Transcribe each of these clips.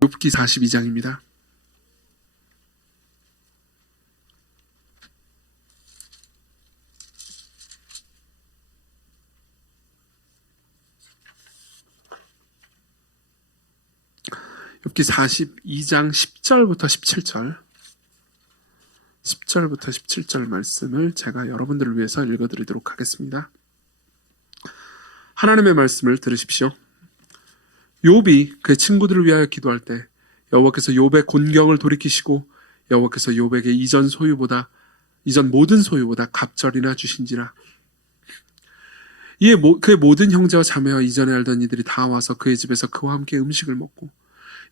욥기 42장입니다. 욥기 42장 10절부터 17절 10절부터 17절 말씀을 제가 여러분들을 위해서 읽어드리도록 하겠습니다. 하나님의 말씀을 들으십시오. 욥이 그의 친구들을 위하여 기도할 때 여호와께서 욥의 곤경을 돌이키시고 여호와께서 욥에게 이전 모든 소유보다 갑절이나 주신지라. 이에 그의 모든 형제와 자매와 이전에 알던 이들이 다 와서 그의 집에서 그와 함께 음식을 먹고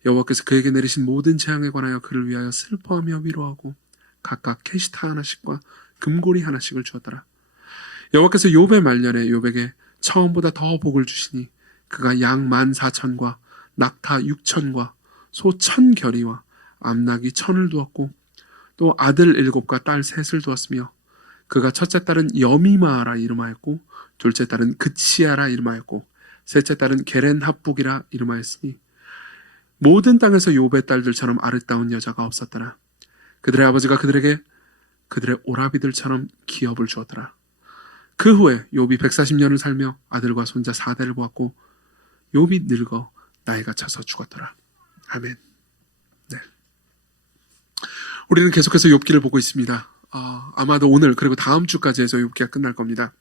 여호와께서 그에게 내리신 모든 재앙에 관하여 그를 위하여 슬퍼하며 위로하고 각각 캐시타 하나씩과 금고리 하나씩을 주었더라. 여호와께서 욥의 말년에 욥에게 처음보다 더 복을 주시니 그가 양 14,000과 낙타 6,000과 소 1,000결이와 암낙이 1,000을 두었고 또 아들 7과 딸 3을 두었으며 그가 첫째 딸은 여미마라 이름하였고 둘째 딸은 그치야라 이름하였고 셋째 딸은 게렌합북이라 이름하였으니 모든 땅에서 욥의 딸들처럼 아름다운 여자가 없었더라. 그들의 아버지가 그들에게 그들의 오라비들처럼 기업을 주었더라. 그 후에 욥이 140년을 살며 아들과 손자 4대를 보았고 욥이 늙어 나이가 차서 죽었더라. 아멘. 네. 우리는 계속해서 욥기를 보고 있습니다. 아마도 오늘 그리고 다음 주까지 해서 욥기가 끝날 겁니다.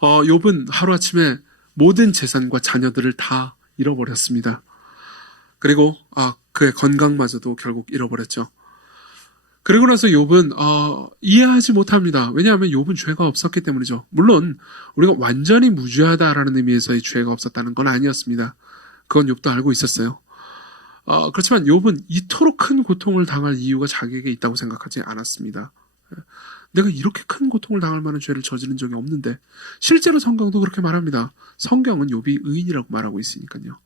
욥은 하루아침에 모든 재산과 자녀들을 다 잃어버렸습니다. 그리고 그의 건강마저도 결국 잃어버렸죠. 그리고 나서 욥은 이해하지 못합니다. 왜냐하면 욥은 죄가 없었기 때문이죠. 물론 우리가 완전히 무죄하다라는 의미에서의 죄가 없었다는 건 아니었습니다. 그건 욥도 알고 있었어요. 그렇지만 욥은 이토록 큰 고통을 당할 이유가 자기에게 있다고 생각하지 않았습니다. 내가 이렇게 큰 고통을 당할 만한 죄를 저지른 적이 없는데, 실제로 성경도 그렇게 말합니다. 성경은 욥이 의인이라고 말하고 있으니까요.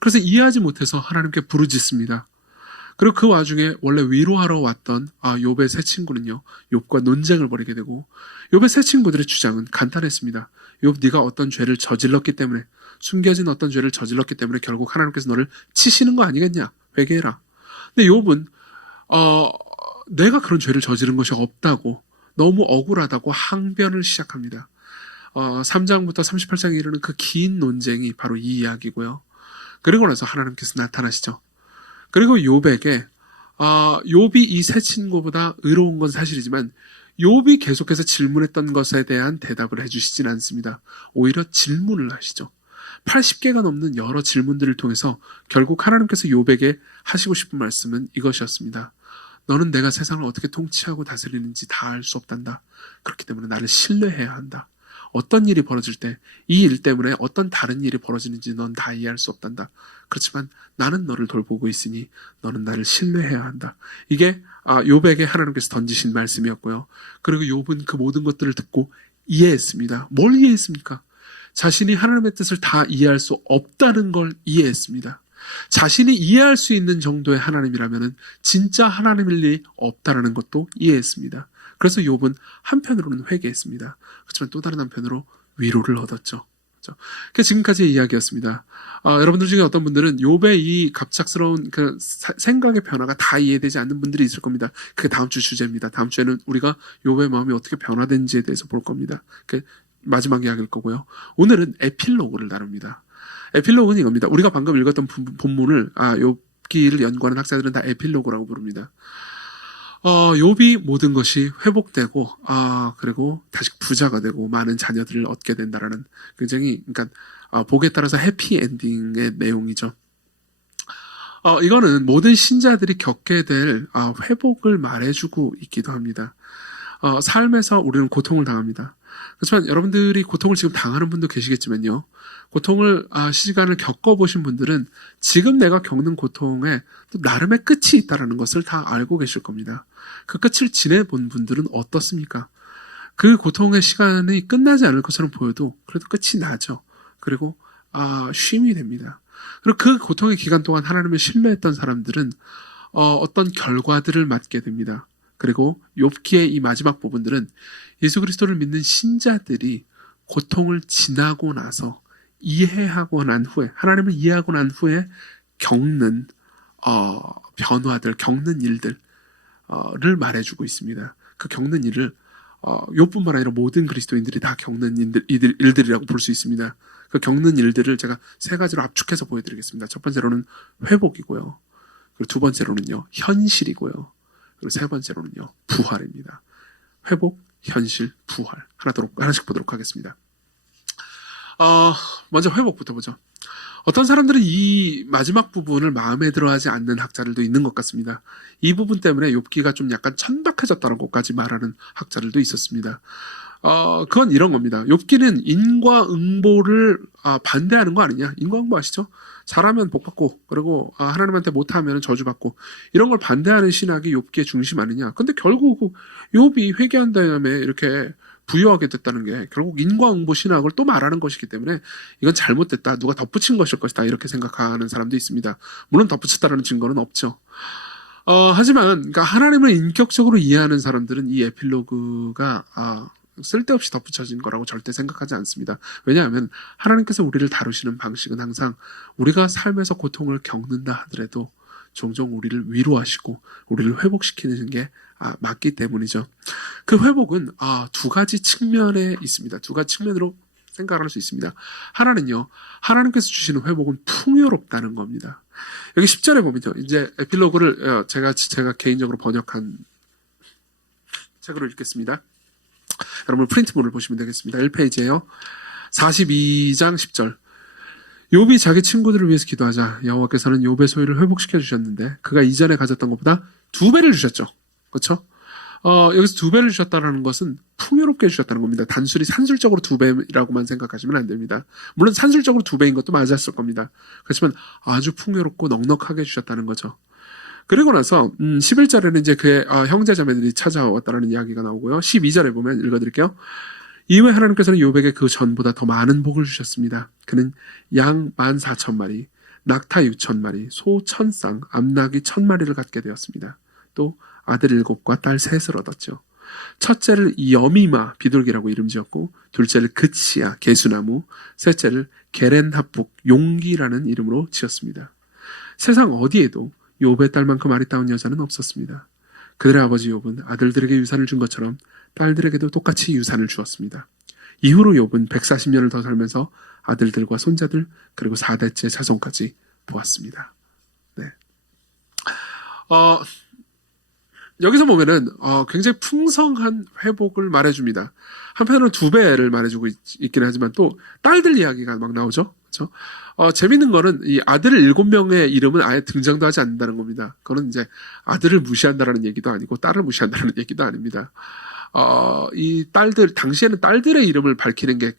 그래서 이해하지 못해서 하나님께 부르짖습니다. 그리고 그 와중에 원래 위로하러 왔던 욥의 세 친구는요, 욥과 논쟁을 벌이게 되고, 욥의 세 친구들의 주장은 간단했습니다. 욥, 네가 어떤 죄를 저질렀기 때문에, 숨겨진 어떤 죄를 저질렀기 때문에 결국 하나님께서 너를 치시는 거 아니겠냐? 회개해라. 근데 욥은 내가 그런 죄를 저지른 것이 없다고, 너무 억울하다고 항변을 시작합니다. 3장부터 38장에 이르는 그 긴 논쟁이 바로 이 이야기고요. 그리고 나서 하나님께서 나타나시죠. 그리고 욥에게 욥이 이 세 친구보다 의로운 건 사실이지만 욥이 계속해서 질문했던 것에 대한 대답을 해주시진 않습니다. 오히려 질문을 하시죠. 80개가 넘는 여러 질문들을 통해서 결국 하나님께서 욥에게 하시고 싶은 말씀은 이것이었습니다. 너는 내가 세상을 어떻게 통치하고 다스리는지 다 알 수 없단다. 그렇기 때문에 나를 신뢰해야 한다. 어떤 일이 벌어질 때 이 일 때문에 어떤 다른 일이 벌어지는지 넌 다 이해할 수 없단다. 그렇지만 나는 너를 돌보고 있으니 너는 나를 신뢰해야 한다. 이게 욥에게 하나님께서 던지신 말씀이었고요. 그리고 욥은 그 모든 것들을 듣고 이해했습니다. 뭘 이해했습니까? 자신이 하나님의 뜻을 다 이해할 수 없다는 걸 이해했습니다. 자신이 이해할 수 있는 정도의 하나님이라면 진짜 하나님일 리 없다는 것도 이해했습니다. 그래서 욥은 한편으로는 회개했습니다. 그렇지만 또 다른 한편으로 위로를 얻었죠. 그렇죠? 지금까지의 이야기였습니다. 여러분들 중에 어떤 분들은 욥의 이 갑작스러운 그 생각의 변화가 다 이해되지 않는 분들이 있을 겁니다. 그게 다음 주 주제입니다. 다음 주에는 우리가 욥의 마음이 어떻게 변화된지에 대해서 볼 겁니다. 그게 마지막 이야기일 거고요. 오늘은 에필로그를 다룹니다. 에필로그는 이겁니다. 우리가 방금 읽었던 본문을 욥기를 연구하는 학자들은 다 에필로그라고 부릅니다. 욥이 모든 것이 회복되고 그리고 다시 부자가 되고 많은 자녀들을 얻게 된다라는 굉장히 복에 따라서 해피 엔딩의 내용이죠. 이거는 모든 신자들이 겪게 될 회복을 말해주고 있기도 합니다. 삶에서 우리는 고통을 당합니다. 그렇지만 여러분들이 고통을 지금 당하는 분도 계시겠지만요. 고통을 시간을 겪어보신 분들은 지금 내가 겪는 고통에 또 나름의 끝이 있다는 것을 다 알고 계실 겁니다. 그 끝을 지내본 분들은 어떻습니까? 그 고통의 시간이 끝나지 않을 것처럼 보여도 그래도 끝이 나죠. 그리고 쉼이 됩니다. 그리고 그 고통의 기간 동안 하나님을 신뢰했던 사람들은 어떤 결과들을 맞게 됩니다. 그리고 욥기의 이 마지막 부분들은 예수 그리스도를 믿는 신자들이 고통을 지나고 나서 이해하고 난 후에, 하나님을 이해하고 난 후에 겪는 변화들, 겪는 일들을 말해주고 있습니다. 그 겪는 일을 욥뿐만 아니라 모든 그리스도인들이 다 겪는 일들이라고 볼 수 있습니다. 그 겪는 일들을 제가 세 가지로 압축해서 보여드리겠습니다. 첫 번째로는 회복이고요. 그리고 두 번째로는요, 현실이고요. 그리고 세 번째로는요, 부활입니다. 회복, 현실, 부활. 하나씩 보도록 하겠습니다. 먼저 회복부터 보죠. 어떤 사람들은 이 마지막 부분을 마음에 들어하지 않는 학자들도 있는 것 같습니다. 이 부분 때문에 욥기가 좀 약간 천박해졌다라고까지 말하는 학자들도 있었습니다. 그건 이런 겁니다. 욥기는 인과응보를 반대하는 거 아니냐? 인과응보 아시죠? 잘하면 복받고, 그리고 하나님한테 못하면 저주받고, 이런 걸 반대하는 신학이 욥기의 중심 아니냐? 근데 결국 욥이 회개한 다음에 이렇게 부유하게 됐다는 게 결국 인과응보 신학을 또 말하는 것이기 때문에 이건 잘못됐다, 누가 덧붙인 것일 것이다, 이렇게 생각하는 사람도 있습니다. 물론 덧붙였다는 증거는 없죠. 하지만 그러니까 하나님을 인격적으로 이해하는 사람들은 이 에필로그가 쓸데없이 덧붙여진 거라고 절대 생각하지 않습니다. 왜냐하면 하나님께서 우리를 다루시는 방식은 항상 우리가 삶에서 고통을 겪는다 하더라도 종종 우리를 위로하시고 우리를 회복시키는 게 맞기 때문이죠. 그 회복은 두 가지 측면에 있습니다. 두 가지 측면으로 생각할 수 있습니다. 하나는요, 하나님께서 주시는 회복은 풍요롭다는 겁니다. 여기 10절에 보면요, 이제 에필로그를 제가 개인적으로 번역한 책으로 읽겠습니다. 여러분 프린트본을 보시면 되겠습니다. 1페이지에요. 42장 10절. 욥이 자기 친구들을 위해서 기도하자 여호와께서는 욥의 소유를 회복시켜 주셨는데 그가 이전에 가졌던 것보다 2배를 주셨죠. 그렇죠? 여기서 2배를 주셨다는 것은 풍요롭게 주셨다는 겁니다. 단순히 산술적으로 2배라고만 생각하시면 안 됩니다. 물론 산술적으로 2배인 것도 맞았을 겁니다. 그렇지만 아주 풍요롭고 넉넉하게 주셨다는 거죠. 그리고 나서 11절에는 이제 그의 형제 자매들이 찾아왔다는 이야기가 나오고요. 12절에 보면 읽어드릴게요. 이후에 하나님께서는 욥에게 그 전보다 더 많은 복을 주셨습니다. 그는 양 14,000마리, 낙타 6,000마리, 소 1,000쌍, 암나귀 1,000마리를 갖게 되었습니다. 또 아들 7과 딸 3을 얻었죠. 첫째를 여미마, 비둘기라고 이름 지었고, 둘째를 그치야, 개수나무, 셋째를 게렌합북, 용기라는 이름으로 지었습니다. 세상 어디에도 욥의 딸만큼 아리따운 여자는 없었습니다. 그들의 아버지 욥은 아들들에게 유산을 준 것처럼 딸들에게도 똑같이 유산을 주었습니다. 이후로 욥은 140년을 더 살면서 아들들과 손자들 그리고 4대째 자손까지 보았습니다. 네. 여기서 보면은 굉장히 풍성한 회복을 말해줍니다. 한편으로는 2배를 말해주고 있긴 하지만 또 딸들 이야기가 막 나오죠. 그렇죠? 재밌는 거는 이 아들 7명의 이름은 아예 등장도 하지 않는다는 겁니다. 그거는 이제 아들을 무시한다라는 얘기도 아니고 딸을 무시한다는 얘기도 아닙니다. 이 딸들, 당시에는 딸들의 이름을 밝히는 게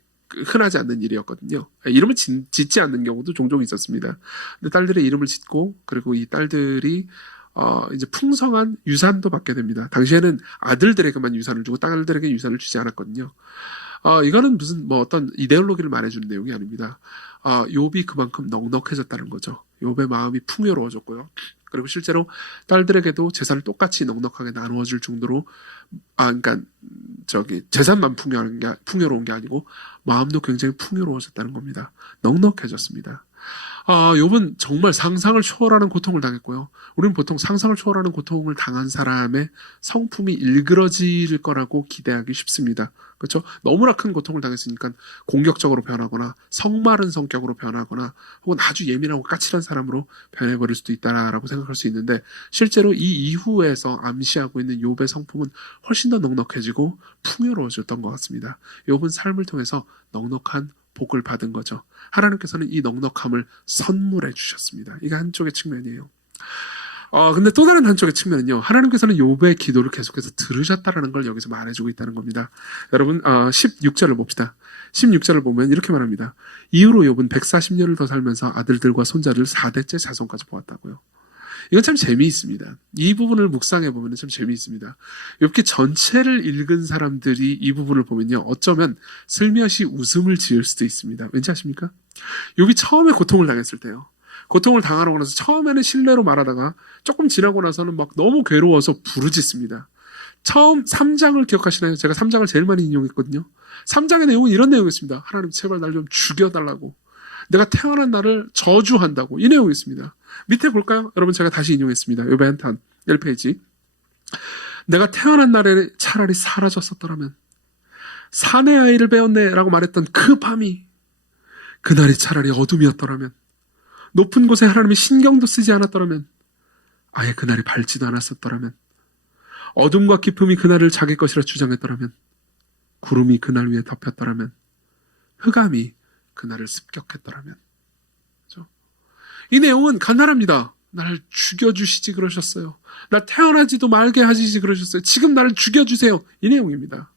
흔하지 않는 일이었거든요. 이름을 짓지 않는 경우도 종종 있었습니다. 근데 딸들의 이름을 짓고, 그리고 이 딸들이 이제 풍성한 유산도 받게 됩니다. 당시에는 아들들에게만 유산을 주고 딸들에게 유산을 주지 않았거든요. 이거는 무슨 어떤 이데올로기를 말해주는 내용이 아닙니다. 욥이 그만큼 넉넉해졌다는 거죠. 욥의 마음이 풍요로워졌고요. 그리고 실제로 딸들에게도 재산을 똑같이 넉넉하게 나누어줄 정도로, 그러니까 재산만 풍요로운 게 아니고 마음도 굉장히 풍요로워졌다는 겁니다. 넉넉해졌습니다. 욥은 정말 상상을 초월하는 고통을 당했고요. 우리는 보통 상상을 초월하는 고통을 당한 사람의 성품이 일그러질 거라고 기대하기 쉽습니다. 그렇죠? 너무나 큰 고통을 당했으니까 공격적으로 변하거나 성마른 성격으로 변하거나 혹은 아주 예민하고 까칠한 사람으로 변해버릴 수도 있다라고 생각할 수 있는데, 실제로 이 이후에서 암시하고 있는 욥의 성품은 훨씬 더 넉넉해지고 풍요로워졌던 것 같습니다. 욥은 삶을 통해서 넉넉한 복을 받은 거죠. 하나님께서는 이 넉넉함을 선물해 주셨습니다. 이게 한쪽의 측면이에요. 근데 또 다른 한쪽의 측면은요, 하나님께서는 욥의 기도를 계속해서 들으셨다라는 걸 여기서 말해주고 있다는 겁니다. 여러분, 16절을 봅시다. 16절을 보면 이렇게 말합니다. 이후로 욥은 140년을 더 살면서 아들들과 손자를 4대째 자손까지 보았다고요. 이건 참 재미있습니다. 이 부분을 묵상해 보면 참 재미있습니다. 욥기 전체를 읽은 사람들이 이 부분을 보면요, 어쩌면 슬며시 웃음을 지을 수도 있습니다. 왠지 아십니까? 욥이 처음에 고통을 당했을 때요. 고통을 당하고 나서 처음에는 신뢰로 말하다가 조금 지나고 나서는 막 너무 괴로워서 부르짖습니다. 처음 3장을 기억하시나요? 제가 3장을 제일 많이 인용했거든요. 3장의 내용은 이런 내용이었습니다. 하나님 제발 날 좀 죽여달라고. 내가 태어난 날을 저주한다고. 이 내용이 있습니다. 밑에 볼까요? 여러분 제가 다시 인용했습니다. 욥의 한탄 1페이지. 내가 태어난 날에 차라리 사라졌었더라면, 사내 아이를 배웠네 라고 말했던 그 밤이, 그날이 차라리 어둠이었더라면, 높은 곳에 하나님이 신경도 쓰지 않았더라면, 아예 그날이 밝지도 않았었더라면, 어둠과 기쁨이 그날을 자기 것이라 주장했더라면, 구름이 그날 위에 덮였더라면, 흑암이 그날을 습격했더라면. 그렇죠? 이 내용은 간단합니다. 나를 죽여주시지 그러셨어요. 나 태어나지도 말게 하시지 그러셨어요. 지금 나를 죽여주세요. 이 내용입니다.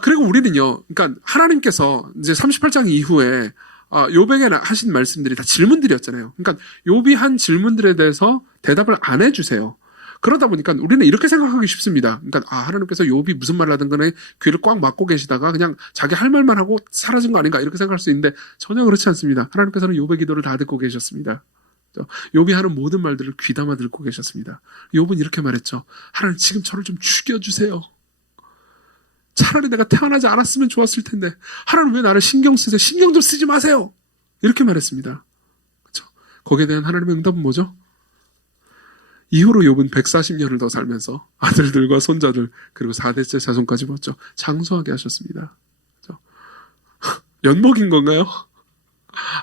그리고 우리는요, 그러니까 하나님께서 이제 38장 이후에 욥에게 하신 말씀들이 다 질문들이었잖아요. 그러니까 욥이 한 질문들에 대해서 대답을 안 해주세요. 그러다 보니까 우리는 이렇게 생각하기 쉽습니다. 그러니까 하나님께서 욥이 무슨 말을 하든 간에 귀를 꽉 막고 계시다가 그냥 자기 할 말만 하고 사라진 거 아닌가 이렇게 생각할 수 있는데 전혀 그렇지 않습니다. 하나님께서는 욥의 기도를 다 듣고 계셨습니다. 욥이 하는 모든 말들을 귀담아 듣고 계셨습니다. 욥은 이렇게 말했죠. 하나님 지금 저를 좀 죽여주세요. 차라리 내가 태어나지 않았으면 좋았을 텐데 하나님 왜 나를 신경 쓰세요? 신경 좀 쓰지 마세요. 이렇게 말했습니다. 그렇죠? 거기에 대한 하나님의 응답은 뭐죠? 이후로 욥은 140년을 더 살면서 아들들과 손자들 그리고 4대째 자손까지 봤죠. 장수하게 하셨습니다. 그렇죠? 연목인 건가요?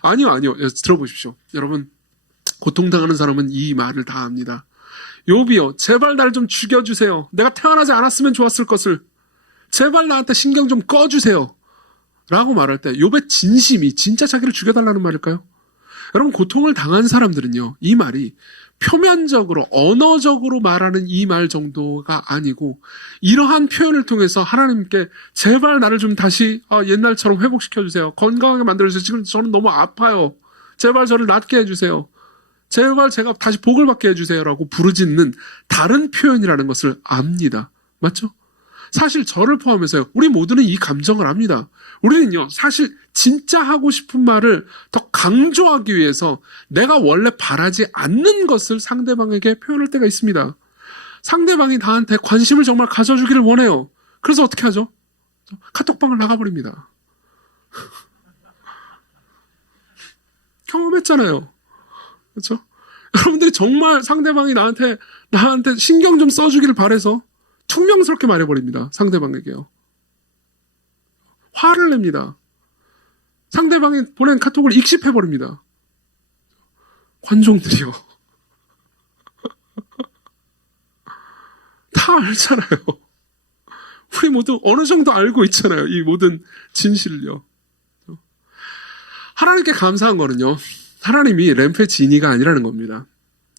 아니요. 들어보십시오. 여러분, 고통당하는 사람은 이 말을 다 압니다. 욥이요, 제발 날 좀 죽여주세요. 내가 태어나지 않았으면 좋았을 것을. 제발 나한테 신경 좀 꺼주세요. 라고 말할 때 욥의 진심이 진짜 자기를 죽여달라는 말일까요? 여러분, 고통을 당한 사람들은요, 이 말이 표면적으로 언어적으로 말하는 이 말 정도가 아니고 이러한 표현을 통해서 하나님께 제발 나를 좀 다시 옛날처럼 회복시켜주세요. 건강하게 만들어주세요. 지금 저는 너무 아파요. 제발 저를 낫게 해주세요. 제발 제가 다시 복을 받게 해주세요라고 부르짖는 다른 표현이라는 것을 압니다. 맞죠? 사실 저를 포함해서요, 우리 모두는 이 감정을 압니다. 우리는요, 사실 진짜 하고 싶은 말을 더 강조하기 위해서 내가 원래 바라지 않는 것을 상대방에게 표현할 때가 있습니다. 상대방이 나한테 관심을 정말 가져주기를 원해요. 그래서 어떻게 하죠? 카톡방을 나가버립니다. 경험했잖아요. 그렇죠? 여러분들이 정말 상대방이 나한테 신경 좀 써주기를 바래서 퉁명스럽게 말해버립니다. 상대방에게요. 화를 냅니다. 상대방이 보낸 카톡을 익십해버립니다. 관종들이요. 다 알잖아요. 우리 모두 어느 정도 알고 있잖아요. 이 모든 진실을요. 하나님께 감사한 거는요, 하나님이 램프의 지니가 아니라는 겁니다.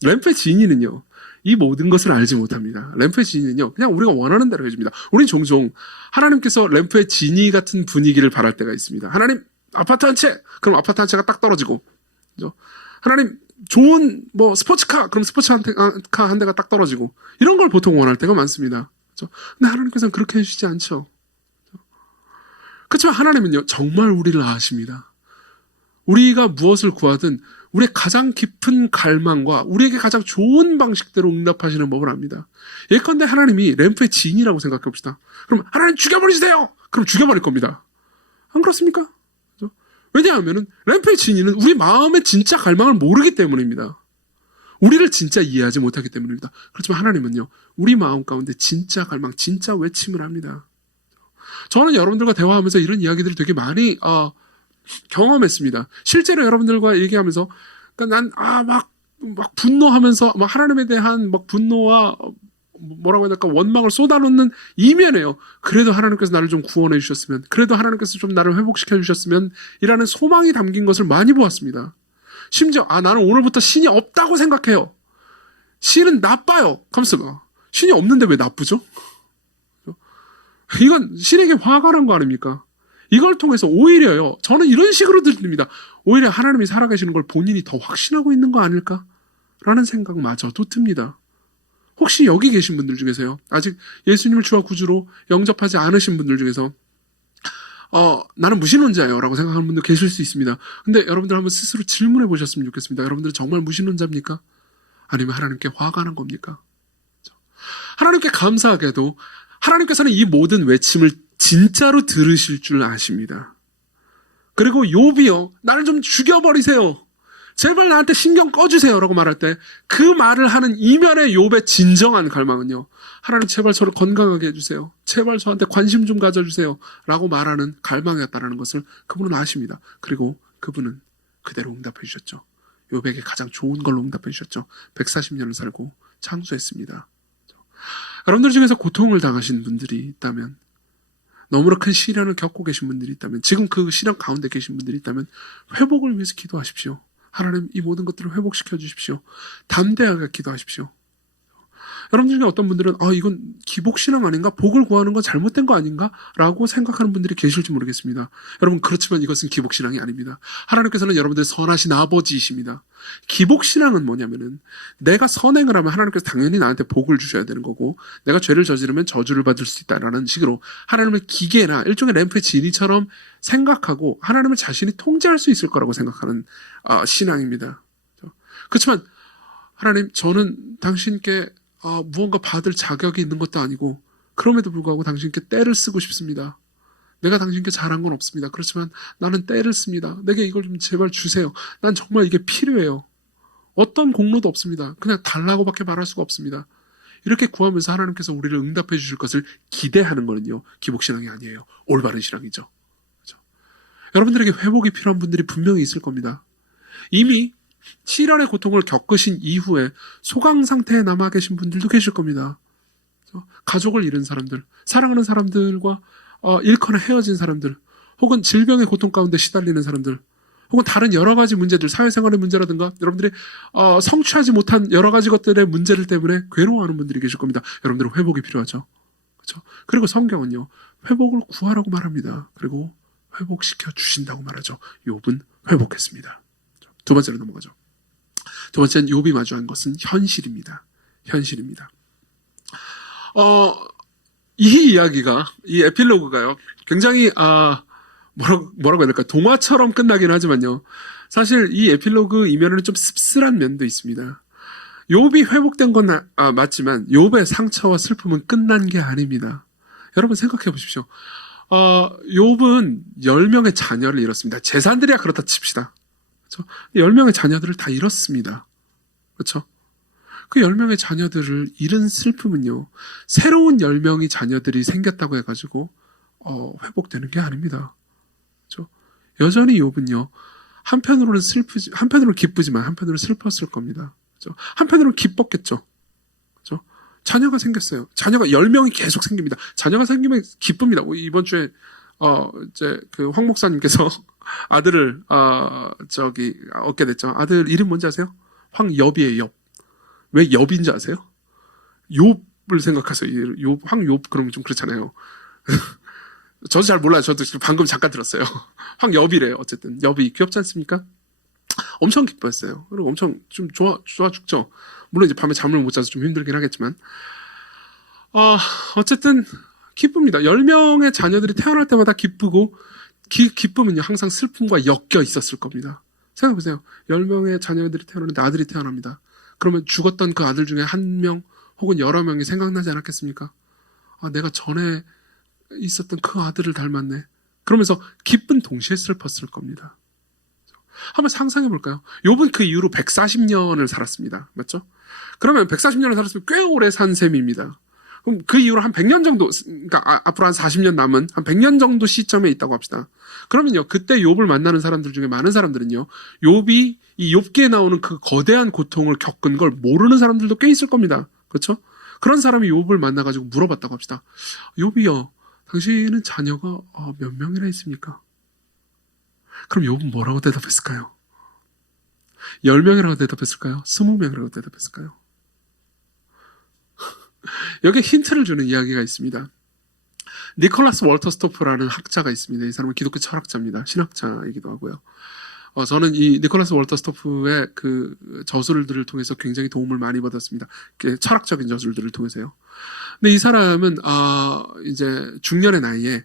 램프의 지니는요, 이 모든 것을 알지 못합니다. 램프의 지니는요, 그냥 우리가 원하는 대로 해줍니다. 우린 종종 하나님께서 램프의 지니 같은 분위기를 바랄 때가 있습니다. 하나님, 아파트 한 채! 그럼 아파트 한 채가 딱 떨어지고, 그죠? 하나님, 좋은 스포츠카! 그럼 스포츠카 한 대가 딱 떨어지고, 이런 걸 보통 원할 때가 많습니다. 그죠? 근데 하나님께서는 그렇게 해주시지 않죠. 그렇지만 하나님은요, 정말 우리를 아십니다. 우리가 무엇을 구하든 우리의 가장 깊은 갈망과 우리에게 가장 좋은 방식대로 응답하시는 법을 압니다. 예컨대 하나님이 램프의 지인이라고 생각해 봅시다. 그럼 하나님 죽여버리세요! 그럼 죽여버릴 겁니다. 안 그렇습니까? 그렇죠? 왜냐하면 램프의 지인은 우리 마음의 진짜 갈망을 모르기 때문입니다. 우리를 진짜 이해하지 못하기 때문입니다. 그렇지만 하나님은요, 우리 마음 가운데 진짜 갈망, 진짜 외침을 합니다. 저는 여러분들과 대화하면서 이런 이야기들을 되게 많이 경험했습니다. 실제로 여러분들과 얘기하면서, 그러니까 난, 막 분노하면서, 막 하나님에 대한 막 분노와, 뭐라고 해야 될까, 원망을 쏟아놓는 이면에요. 그래도 하나님께서 나를 좀 구원해 주셨으면, 그래도 하나님께서 좀 나를 회복시켜 주셨으면, 이라는 소망이 담긴 것을 많이 보았습니다. 심지어, 나는 오늘부터 신이 없다고 생각해요. 신은 나빠요. 가만있어. 신이 없는데 왜 나쁘죠? 이건 신에게 화가 난 거 아닙니까? 이걸 통해서 오히려요, 저는 이런 식으로 들립니다. 오히려 하나님이 살아계시는 걸 본인이 더 확신하고 있는 거 아닐까? 라는 생각마저도 듭니다. 혹시 여기 계신 분들 중에서요, 아직 예수님을 주와 구주로 영접하지 않으신 분들 중에서 나는 무신론자예요 라고 생각하는 분들 계실 수 있습니다. 근데 여러분들 한번 스스로 질문해 보셨으면 좋겠습니다. 여러분들은 정말 무신론자입니까? 아니면 하나님께 화가 난 겁니까? 하나님께 감사하게도 하나님께서는 이 모든 외침을 진짜로 들으실 줄 아십니다. 그리고 욥이요, 나를 좀 죽여버리세요. 제발 나한테 신경 꺼주세요. 라고 말할 때 그 말을 하는 이면의 욥의 진정한 갈망은요, 하나님 제발 저를 건강하게 해주세요. 제발 저한테 관심 좀 가져주세요. 라고 말하는 갈망이었다는 것을 그분은 아십니다. 그리고 그분은 그대로 응답해 주셨죠. 욥에게 가장 좋은 걸로 응답해 주셨죠. 140년을 살고 창수했습니다. 여러분들 중에서 고통을 당하신 분들이 있다면, 너무나 큰 시련을 겪고 계신 분들이 있다면, 지금 그 시련 가운데 계신 분들이 있다면 회복을 위해서 기도하십시오. 하나님 이 모든 것들을 회복시켜 주십시오. 담대하게 기도하십시오. 여러분들 중에 어떤 분들은 이건 기복신앙 아닌가? 복을 구하는 건 잘못된 거 아닌가? 라고 생각하는 분들이 계실지 모르겠습니다. 여러분, 그렇지만 이것은 기복신앙이 아닙니다. 하나님께서는 여러분들 선하신 아버지이십니다. 기복신앙은 뭐냐면은, 내가 선행을 하면 하나님께서 당연히 나한테 복을 주셔야 되는 거고, 내가 죄를 저지르면 저주를 받을 수 있다라는 식으로 하나님을 기계나 일종의 램프의 지니처럼 생각하고 하나님을 자신이 통제할 수 있을 거라고 생각하는 신앙입니다. 그렇지만 하나님, 저는 당신께 무언가 받을 자격이 있는 것도 아니고 그럼에도 불구하고 당신께 떼를 쓰고 싶습니다. 내가 당신께 잘한 건 없습니다. 그렇지만 나는 떼를 씁니다. 내게 이걸 좀 제발 주세요. 난 정말 이게 필요해요. 어떤 공로도 없습니다. 그냥 달라고밖에 말할 수가 없습니다. 이렇게 구하면서 하나님께서 우리를 응답해 주실 것을 기대하는 거는요, 기복신앙이 아니에요. 올바른 신앙이죠. 그렇죠? 여러분들에게 회복이 필요한 분들이 분명히 있을 겁니다. 이미 시련의 고통을 겪으신 이후에 소강 상태에 남아 계신 분들도 계실 겁니다. 가족을 잃은 사람들, 사랑하는 사람들과 잃거나 헤어진 사람들, 혹은 질병의 고통 가운데 시달리는 사람들, 혹은 다른 여러 가지 문제들, 사회생활의 문제라든가 여러분들이 성취하지 못한 여러 가지 것들의 문제들 때문에 괴로워하는 분들이 계실 겁니다. 여러분들은 회복이 필요하죠. 그렇죠? 그리고 성경은요, 회복을 구하라고 말합니다. 그리고 회복시켜 주신다고 말하죠. 욥은 회복했습니다. 두 번째로 넘어가죠. 두 번째는 욥이 마주한 것은 현실입니다. 현실입니다. 이 이야기가, 이 에필로그가요, 굉장히 뭐라고 해야 될까, 동화처럼 끝나긴 하지만요, 사실 이 에필로그 이면에는 좀 씁쓸한 면도 있습니다. 욥이 회복된 건 맞지만 욥의 상처와 슬픔은 끝난 게 아닙니다. 여러분 생각해 보십시오. 욥은 10명의 자녀를 잃었습니다. 재산들이야 그렇다 칩시다. 그렇죠? 10명의 자녀들을 다 잃었습니다. 그렇죠? 그 10명의 자녀들을 잃은 슬픔은요, 새로운 10명의 자녀들이 생겼다고 해가지고 회복되는 게 아닙니다. 그렇죠? 여전히 욥은요, 한편으로는 기쁘지만 한편으로는 슬펐을 겁니다. 그렇죠? 한편으로는 기뻤겠죠. 그렇죠? 자녀가 생겼어요. 자녀가 10명이 계속 생깁니다. 자녀가 생기면 기쁩니다. 이번 주에 이제 그 황 목사님께서 아들을 얻게 됐죠. 아들 이름 뭔지 아세요? 황엽이에요. 엽. 왜 엽인지 아세요? 욥을 생각하세요. 황욥 그러면 좀 그렇잖아요. 저도 잘 몰라요. 저도 방금 잠깐 들었어요. 황엽이래요. 어쨌든 엽이 귀엽지 않습니까? 엄청 기뻐했어요. 그리고 엄청 좀 좋아 죽죠. 물론 이제 밤에 잠을 못 자서 좀 힘들긴 하겠지만 어쨌든 기쁩니다. 10명의 자녀들이 태어날 때마다 기쁘고 기쁨은요 항상 슬픔과 엮여 있었을 겁니다. 생각해보세요. 10명의 자녀들이 태어나는데 아들이 태어납니다. 그러면 죽었던 그 아들 중에 한 명 혹은 여러 명이 생각나지 않았겠습니까? 내가 전에 있었던 그 아들을 닮았네. 그러면서 기쁜 동시에 슬펐을 겁니다. 한번 상상해 볼까요? 욥은 그 이후로 140년을 살았습니다. 맞죠? 그러면 140년을 살았으면 꽤 오래 산 셈입니다. 그럼 그 이후로 한 100년 정도, 그러니까 앞으로 한 40년 남은 한 100년 정도 시점에 있다고 합시다. 그러면요, 그때 욥을 만나는 사람들 중에 많은 사람들은요, 욥이 이 욥기에 나오는 그 거대한 고통을 겪은 걸 모르는 사람들도 꽤 있을 겁니다. 그렇죠? 그런 사람이 욥을 만나가지고 물어봤다고 합시다. 욥이요, 당신은 자녀가 몇 명이나 있습니까? 그럼 욥은 뭐라고 대답했을까요? 10명이라고 대답했을까요? 20명이라고 대답했을까요? 여기에 힌트를 주는 이야기가 있습니다. 니콜라스 월터스토프라는 학자가 있습니다. 이 사람은 기독교 철학자입니다. 신학자이기도 하고요. 저는 이 니콜라스 월터스토프의 그 저술들을 통해서 굉장히 도움을 많이 받았습니다. 철학적인 저술들을 통해서요. 근데 이 사람은 이제 중년의 나이에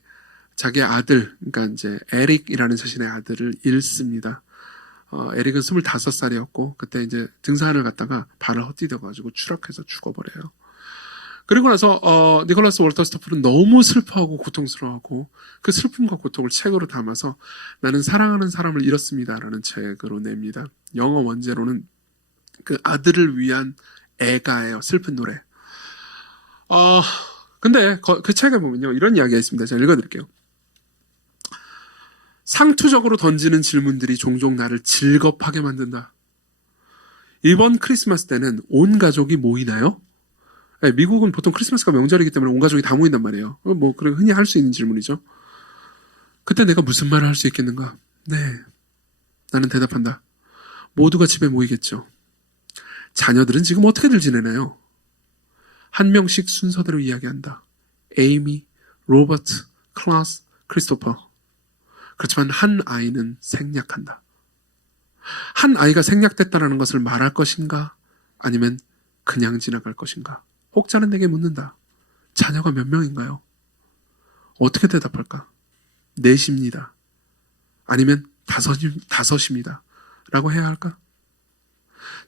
자기의 아들, 그러니까 이제 에릭이라는 자신의 아들을 잃습니다. 에릭은 25살이었고 그때 이제 등산을 갔다가 발을 헛디뎌가지고 추락해서 죽어버려요. 그리고 나서 니콜라스 월터 스토플은 너무 슬퍼하고 고통스러워하고 그 슬픔과 고통을 책으로 담아서 나는 사랑하는 사람을 잃었습니다라는 책으로 냅니다. 영어 원제로는 그 아들을 위한 애가예요. 슬픈 노래. 근데 그 책에 보면요, 이런 이야기가 있습니다. 제가 읽어드릴게요. 상투적으로 던지는 질문들이 종종 나를 질겁하게 만든다. 이번 크리스마스 때는 온 가족이 모이나요? 네, 미국은 보통 크리스마스가 명절이기 때문에 온 가족이 다 모인단 말이에요. 뭐 그래 흔히 할 수 있는 질문이죠. 그때 내가 무슨 말을 할 수 있겠는가? 네, 나는 대답한다. 모두가 집에 모이겠죠. 자녀들은 지금 어떻게들 지내나요? 한 명씩 순서대로 이야기한다. 에이미, 로버트, 클라스, 크리스토퍼. 그렇지만 한 아이는 생략한다. 한 아이가 생략됐다는 것을 말할 것인가? 아니면 그냥 지나갈 것인가? 혹자는 내게 묻는다. 자녀가 몇 명인가요? 어떻게 대답할까? 넷입니다. 아니면 다섯입니다. 라고 해야 할까?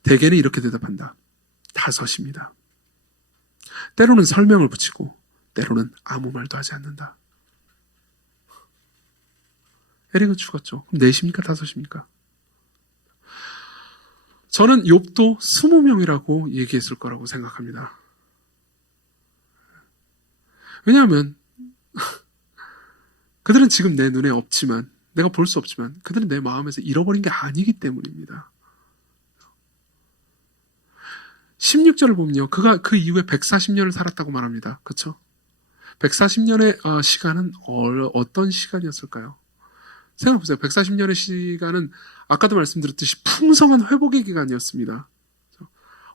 대개는 이렇게 대답한다. 다섯입니다. 때로는 설명을 붙이고 때로는 아무 말도 하지 않는다. 에릭은 죽었죠. 그럼 넷입니까? 다섯입니까? 저는 욥도 20명이라고 얘기했을 거라고 생각합니다. 왜냐하면 그들은 지금 내 눈에 없지만, 내가 볼 수 없지만 그들은 내 마음에서 잃어버린 게 아니기 때문입니다. 16절을 보면요, 그가 그 이후에 140년을 살았다고 말합니다. 그렇죠? 140년의 시간은 어떤 시간이었을까요? 생각해보세요. 140년의 시간은 아까도 말씀드렸듯이 풍성한 회복의 기간이었습니다.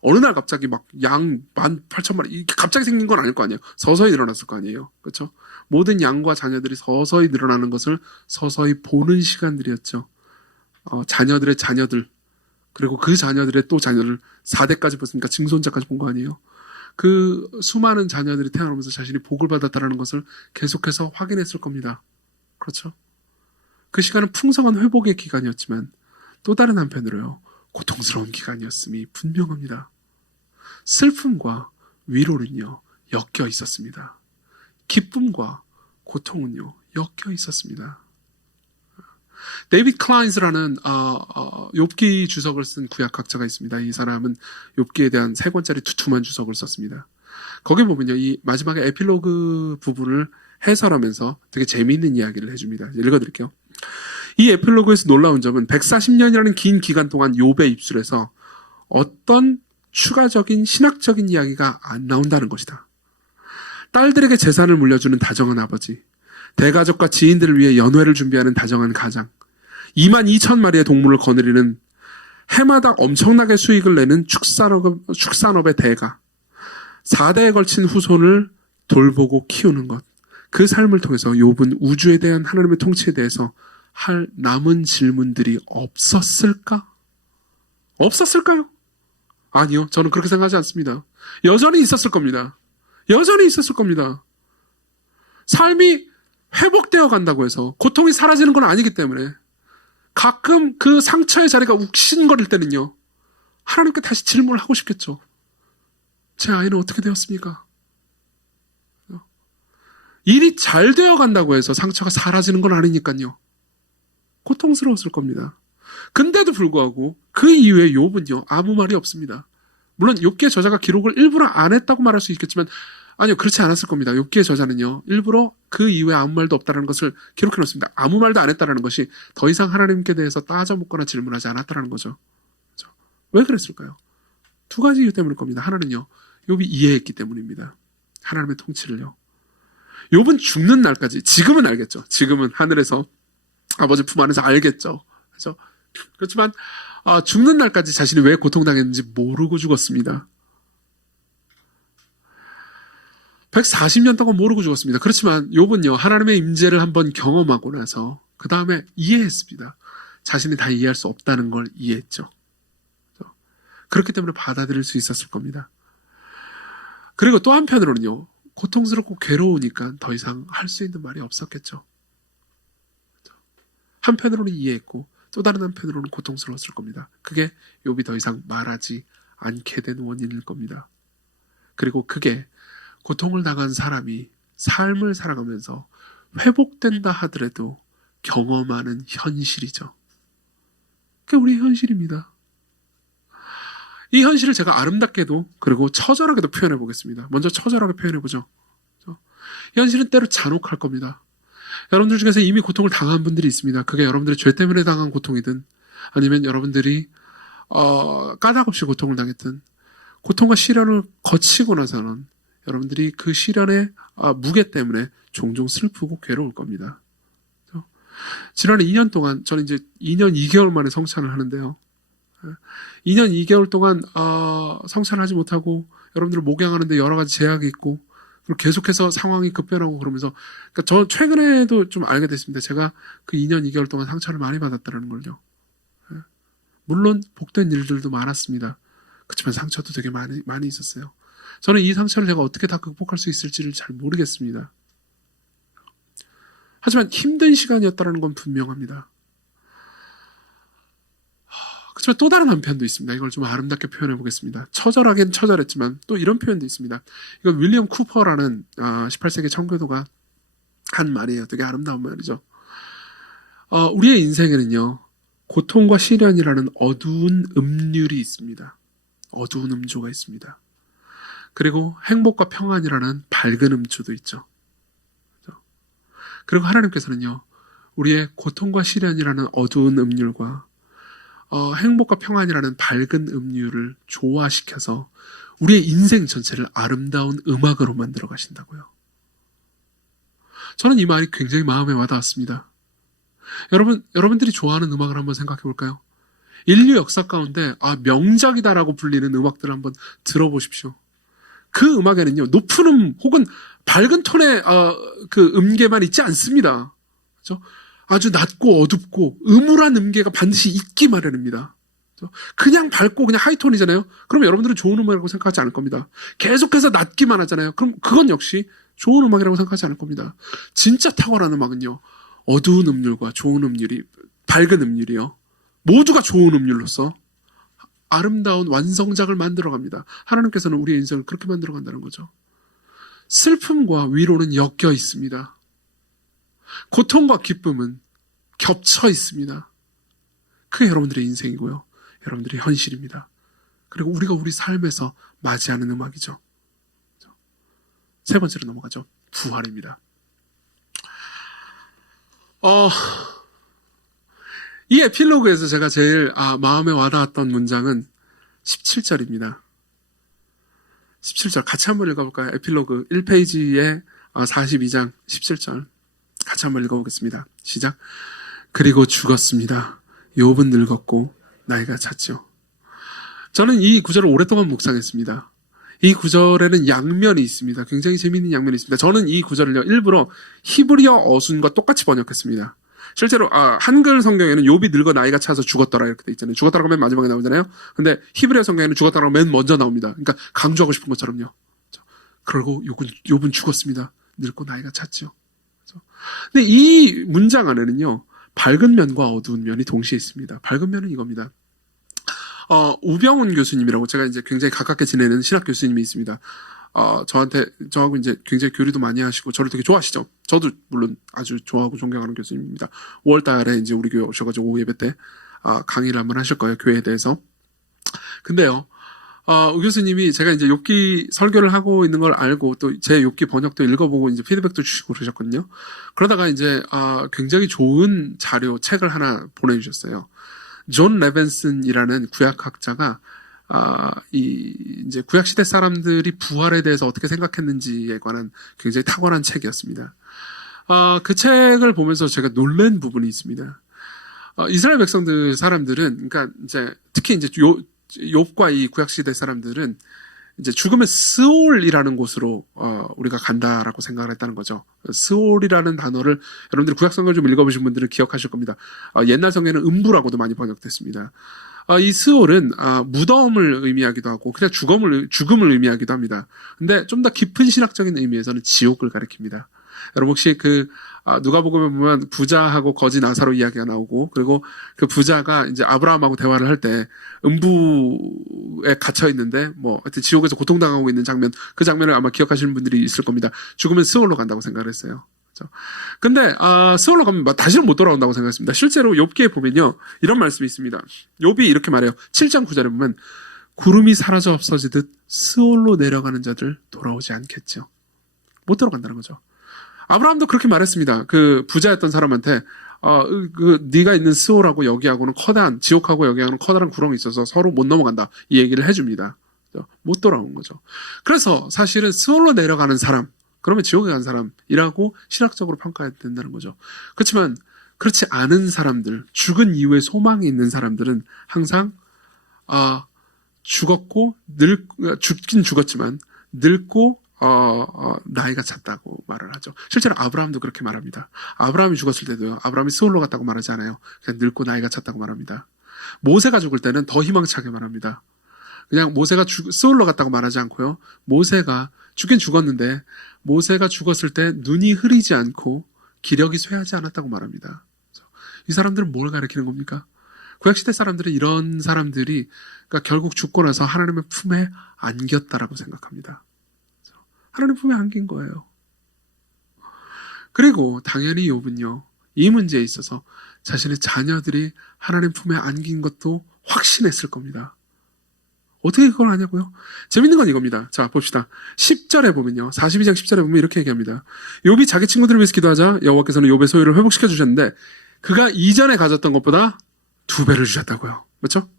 어느 날 갑자기 막 양 18,000마리 이게 갑자기 생긴 건 아닐 거 아니에요. 서서히 늘어났을 거 아니에요. 그렇죠? 모든 양과 자녀들이 서서히 늘어나는 것을 서서히 보는 시간들이었죠. 자녀들의 자녀들, 그리고 그 자녀들의 또 자녀들 4대까지 봤으니까 증손자까지 본 거 아니에요. 그 수많은 자녀들이 태어나면서 자신이 복을 받았다는 것을 계속해서 확인했을 겁니다. 그렇죠? 그 시간은 풍성한 회복의 기간이었지만 또 다른 한편으로요, 고통스러운 기간이었음이 분명합니다. 슬픔과 위로는요, 엮여 있었습니다. 기쁨과 고통은요, 엮여 있었습니다. 데이비드 클라인스라는 욥기 주석을 쓴 구약학자가 있습니다. 이 사람은 욥기에 대한 3권짜리 두툼한 주석을 썼습니다. 거기 보면요, 이 마지막에 에필로그 부분을 해설하면서 되게 재미있는 이야기를 해줍니다. 읽어드릴게요. 이 에필로그에서 놀라운 점은 140년이라는 긴 기간 동안 욥의 입술에서 어떤 추가적인 신학적인 이야기가 안 나온다는 것이다. 딸들에게 재산을 물려주는 다정한 아버지, 대가족과 지인들을 위해 연회를 준비하는 다정한 가장, 22,000마리의 동물을 거느리는 해마다 엄청나게 수익을 내는 축산업의 대가, 4대에 걸친 후손을 돌보고 키우는 것, 그 삶을 통해서 욥은 우주에 대한 하나님의 통치에 대해서 할 남은 질문들이 없었을까? 없었을까요? 아니요. 저는 그렇게 생각하지 않습니다. 여전히 있었을 겁니다. 여전히 있었을 겁니다. 삶이 회복되어 간다고 해서 고통이 사라지는 건 아니기 때문에 가끔 그 상처의 자리가 욱신거릴 때는요, 하나님께 다시 질문을 하고 싶겠죠. 제 아이는 어떻게 되었습니까? 일이 잘 되어 간다고 해서 상처가 사라지는 건 아니니까요. 고통스러웠을 겁니다. 근데도 불구하고 그 이후에 욥은요, 아무 말이 없습니다. 물론 욥기의 저자가 기록을 일부러 안 했다고 말할 수 있겠지만 아니요, 그렇지 않았을 겁니다. 욥기의 저자는요, 일부러 그 이후에 아무 말도 없다는 것을 기록해 놓습니다. 아무 말도 안 했다는 것이 더 이상 하나님께 대해서 따져 묻거나 질문하지 않았다는 거죠. 그렇죠? 왜 그랬을까요? 2가지 이유 때문일 겁니다. 하나는요, 욥이 이해했기 때문입니다. 하나님의 통치를요. 욥은 죽는 날까지, 지금은 알겠죠. 지금은 하늘에서 아버지 품 안에서 알겠죠. 그렇죠? 그렇지만 죽는 날까지 자신이 왜 고통당했는지 모르고 죽었습니다. 140년 동안 모르고 죽었습니다. 그렇지만 욥은요, 하나님의 임재를 한번 경험하고 나서 그 다음에 이해했습니다. 자신이 다 이해할 수 없다는 걸 이해했죠. 그렇기 때문에 받아들일 수 있었을 겁니다. 그리고 또 한편으로는요, 고통스럽고 괴로우니까 더 이상 할 수 있는 말이 없었겠죠. 한편으로는 이해했고 또 다른 한편으로는 고통스러웠을 겁니다. 그게 욥이 더 이상 말하지 않게 된 원인일 겁니다. 그리고 그게 고통을 당한 사람이 삶을 살아가면서 회복된다 하더라도 경험하는 현실이죠. 그게 우리의 현실입니다. 이 현실을 제가 아름답게도 그리고 처절하게도 표현해 보겠습니다. 먼저 처절하게 표현해 보죠. 현실은 때로 잔혹할 겁니다. 여러분들 중에서 이미 고통을 당한 분들이 있습니다. 그게 여러분들이 죄 때문에 당한 고통이든 아니면 여러분들이 까닭없이 고통을 당했든 고통과 시련을 거치고 나서는 여러분들이 그 시련의 무게 때문에 종종 슬프고 괴로울 겁니다. 지난해 2년 동안 저는 이제 2년 2개월 만에 성찬을 하는데요. 2년 2개월 동안 성찬을 하지 못하고 여러분들을 목양하는데 여러 가지 제약이 있고 그리고 계속해서 상황이 급변하고 그러면서 그러니까 저 최근에도 좀 알게 됐습니다. 제가 그 2년 2개월 동안 상처를 많이 받았다는 걸요. 물론 복된 일들도 많았습니다. 그렇지만 상처도 되게 많이 있었어요. 저는 이 상처를 제가 어떻게 다 극복할 수 있을지를 잘 모르겠습니다. 하지만 힘든 시간이었다는 건 분명합니다. 그렇지만 또 다른 한편도 있습니다. 이걸 좀 아름답게 표현해 보겠습니다. 처절하긴 처절했지만 또 이런 표현도 있습니다. 이건 윌리엄 쿠퍼라는 18세기 청교도가 한 말이에요. 되게 아름다운 말이죠. 우리의 인생에는요. 고통과 시련이라는 어두운 음률이 있습니다. 어두운 음조가 있습니다. 그리고 행복과 평안이라는 밝은 음조도 있죠. 그리고 하나님께서는요. 우리의 고통과 시련이라는 어두운 음률과 행복과 평안이라는 밝은 음률을 조화시켜서 우리의 인생 전체를 아름다운 음악으로 만들어 가신다고요. 저는 이 말이 굉장히 마음에 와닿았습니다. 여러분들이 좋아하는 음악을 한번 생각해 볼까요? 인류 역사 가운데 명작이다라고 불리는 음악들을 한번 들어보십시오. 그 음악에는요 높은 혹은 밝은 톤의 그 음계만 있지 않습니다. 그렇죠? 아주 낮고 어둡고 음울한 음계가 반드시 있기 마련입니다. 그냥 밝고 그냥 하이톤이잖아요. 그럼 여러분들은 좋은 음악이라고 생각하지 않을 겁니다. 계속해서 낮기만 하잖아요. 그럼 그건 역시 좋은 음악이라고 생각하지 않을 겁니다. 진짜 탁월한 음악은요. 어두운 음률과 좋은 음률이 밝은 음률이요. 모두가 좋은 음률로서 아름다운 완성작을 만들어갑니다. 하나님께서는 우리의 인생을 그렇게 만들어간다는 거죠. 슬픔과 위로는 엮여 있습니다. 고통과 기쁨은 겹쳐 있습니다. 그게 여러분들의 인생이고요. 여러분들의 현실입니다. 그리고 우리가 우리 삶에서 맞이하는 음악이죠. 세 번째로 넘어가죠. 부활입니다. 이 에필로그에서 제가 제일 마음에 와닿았던 문장은 17절입니다. 17절 같이 한번 읽어볼까요? 에필로그 1페이지에 42장 17절 같이 한번 읽어보겠습니다. 시작. 그리고 죽었습니다. 욥은 늙었고 나이가 찼죠. 저는 이 구절을 오랫동안 묵상했습니다. 이 구절에는 양면이 있습니다. 굉장히 재미있는 양면이 있습니다. 저는 이 구절을요 일부러 히브리어 어순과 똑같이 번역했습니다. 실제로 한글 성경에는 욥이 늙어 나이가 차서 죽었더라 이렇게 돼 있잖아요. 죽었다라고 맨 마지막에 나오잖아요. 근데 히브리어 성경에는 죽었다라고 맨 먼저 나옵니다. 그러니까 강조하고 싶은 것처럼요. 그리고 욥은 죽었습니다. 늙고 나이가 찼죠. 근데 이 문장 안에는요 밝은 면과 어두운 면이 동시에 있습니다. 밝은 면은 이겁니다. 우병훈 교수님이라고 제가 이제 굉장히 가깝게 지내는 신학 교수님이 있습니다. 저하고 이제 굉장히 교류도 많이 하시고 저를 되게 좋아하시죠. 저도 물론 아주 좋아하고 존경하는 교수님입니다. 5월 달에 이제 우리 교회 오셔가지고 오후 예배 때 강의를 한번 하실 거예요. 교회에 대해서. 근데요, 우 교수님이 제가 이제 욥기 설교를 하고 있는 걸 알고 또 제 욥기 번역도 읽어보고 이제 피드백도 주시고 그러셨거든요. 그러다가 이제 굉장히 좋은 자료 책을 하나 보내주셨어요. 존 레벤슨이라는 구약학자가 이제 구약시대 사람들이 부활에 대해서 어떻게 생각했는지에 관한 굉장히 탁월한 책이었습니다. 그 책을 보면서 제가 놀란 부분이 있습니다. 이스라엘 사람들은, 그러니까 이제 특히 이제 욥과 이 구약시대 사람들은 이제 죽으면 스올이라는 곳으로 우리가 간다라고 생각을 했다는 거죠. 스올이라는 단어를 여러분들 구약성경을 좀 읽어보신 분들은 기억하실 겁니다. 옛날 성경에는 음부라고도 많이 번역됐습니다. 이 스올은 무덤을 의미하기도 하고 그냥 죽음을 의미하기도 합니다. 근데 좀 더 깊은 신학적인 의미에서는 지옥을 가리킵니다. 여러분 혹시 그 누가복음에 보면 부자하고 거지 나사로 이야기가 나오고, 그리고 그 부자가 이제 아브라함하고 대화를 할 때 음부에 갇혀 있는데 뭐 하여튼 지옥에서 고통당하고 있는 장면, 그 장면을 아마 기억하시는 분들이 있을 겁니다. 죽으면 스올로 간다고 생각을 했어요. 근데 스올로 가면 다시는 못 돌아온다고 생각했습니다. 실제로 욥기에 보면요, 이런 말씀이 있습니다. 욥이 이렇게 말해요. 7장 9절에 보면 구름이 사라져 없어지듯 스올로 내려가는 자들 돌아오지 않겠죠. 못 들어간다는 거죠. 아브라함도 그렇게 말했습니다. 그 부자였던 사람한테 네가 있는 스올하고 여기하고는 커다란, 지옥하고 여기하고는 커다란 구렁이 있어서 서로 못 넘어간다, 이 얘기를 해줍니다. 못 돌아온 거죠. 그래서 사실은 스올로 내려가는 사람, 그러면 지옥에 간 사람이라고 신학적으로 평가해야 된다는 거죠. 그렇지만 그렇지 않은 사람들, 죽은 이후에 소망이 있는 사람들은 항상 죽긴 죽었지만 늙고 나이가 찼다고 말을 하죠. 실제로 아브라함도 그렇게 말합니다. 아브라함이 죽었을 때도요, 아브라함이 스올로 갔다고 말하지 않아요. 그냥 늙고 나이가 찼다고 말합니다. 모세가 죽을 때는 더 희망차게 말합니다. 그냥 모세가 스올로 갔다고 말하지 않고요, 모세가 죽긴 죽었는데 모세가 죽었을 때 눈이 흐리지 않고 기력이 쇠하지 않았다고 말합니다. 이 사람들은 뭘 가리키는 겁니까? 구약시대 사람들은 이런 사람들이, 그러니까 결국 죽고 나서 하나님의 품에 안겼다라고 생각합니다. 하나님 품에 안긴 거예요. 그리고 당연히 욥은요, 이 문제에 있어서 자신의 자녀들이 하나님 품에 안긴 것도 확신했을 겁니다. 어떻게 그걸 아냐고요? 재밌는 건 이겁니다. 자, 봅시다. 10절에 보면요, 42장 10절에 보면 이렇게 얘기합니다. 욥이 자기 친구들을 위해서 기도하자 여호와께서는 욥의 소유를 회복시켜 주셨는데 그가 이전에 가졌던 것보다 2배를 주셨다고요. 맞죠?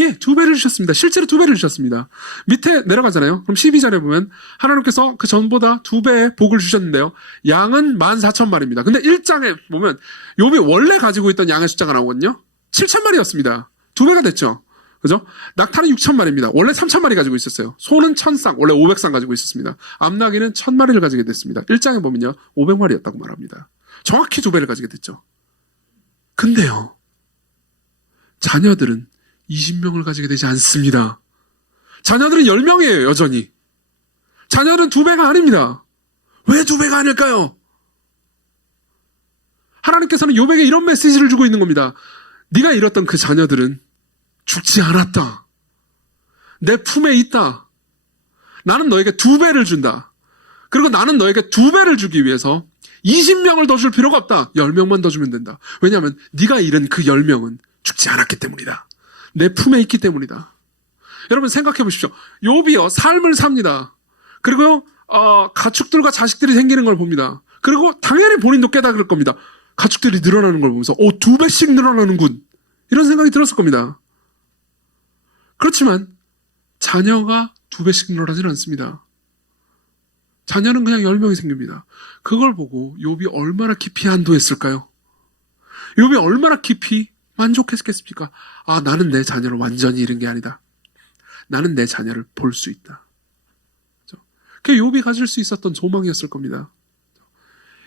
예, 2배를 주셨습니다. 실제로 2배를 주셨습니다. 밑에 내려가잖아요. 그럼 12절에 보면 하나님께서 그 전보다 2배의 복을 주셨는데요, 양은 14,000마리입니다. 근데 1장에 보면 욥이 원래 가지고 있던 양의 숫자가 나오거든요. 7,000마리였습니다. 2배가 됐죠. 그죠? 낙타는 6,000마리입니다. 원래 3,000마리 가지고 있었어요. 소는 1,000쌍, 원래 500쌍 가지고 있었습니다. 암나귀는 1,000마리를 가지게 됐습니다. 1장에 보면요, 500마리였다고 말합니다. 정확히 2배를 가지게 됐죠. 근데요, 자녀들은 20명을 가지게 되지 않습니다. 자녀들은 10명이에요, 여전히. 자녀들은 2배가 아닙니다. 왜 2배가 아닐까요? 하나님께서는 욥에게 이런 메시지를 주고 있는 겁니다. 네가 잃었던 그 자녀들은 죽지 않았다. 내 품에 있다. 나는 너에게 2배를 준다. 그리고 나는 너에게 2배를 주기 위해서 20명을 더 줄 필요가 없다. 10명만 더 주면 된다. 왜냐하면 네가 잃은 그 10명은 죽지 않았기 때문이다. 내 품에 있기 때문이다. 여러분 생각해 보십시오. 욥이요, 삶을 삽니다. 그리고 가축들과 자식들이 생기는 걸 봅니다. 그리고 당연히 본인도 깨달을 겁니다. 가축들이 늘어나는 걸 보면서 2배씩 늘어나는군, 이런 생각이 들었을 겁니다. 그렇지만 자녀가 2배씩 늘어나지는 않습니다. 자녀는 그냥 10명이 생깁니다. 그걸 보고 욥이 얼마나 깊이 안도했을까요? 욥이 얼마나 깊이 만족했겠습니까? 나는 내 자녀를 완전히 잃은 게 아니다. 나는 내 자녀를 볼 수 있다. 그게 욥이 가질 수 있었던 소망이었을 겁니다.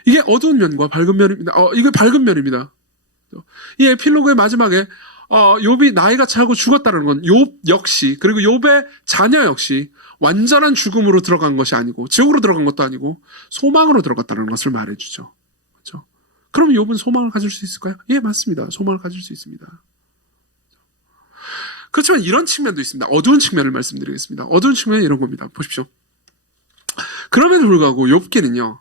이게 어두운 면과 밝은 면입니다. 이게 밝은 면입니다. 이 에필로그의 마지막에 욥이 나이가 차고 죽었다는 건 욥 역시, 그리고 욥의 자녀 역시 완전한 죽음으로 들어간 것이 아니고, 지옥으로 들어간 것도 아니고 소망으로 들어갔다는 것을 말해주죠. 그렇죠? 그럼 욥은 소망을 가질 수 있을까요? 예, 맞습니다. 소망을 가질 수 있습니다. 그렇지만 이런 측면도 있습니다. 어두운 측면을 말씀드리겠습니다. 어두운 측면은 이런 겁니다. 보십시오. 그럼에도 불구하고 욥기는요,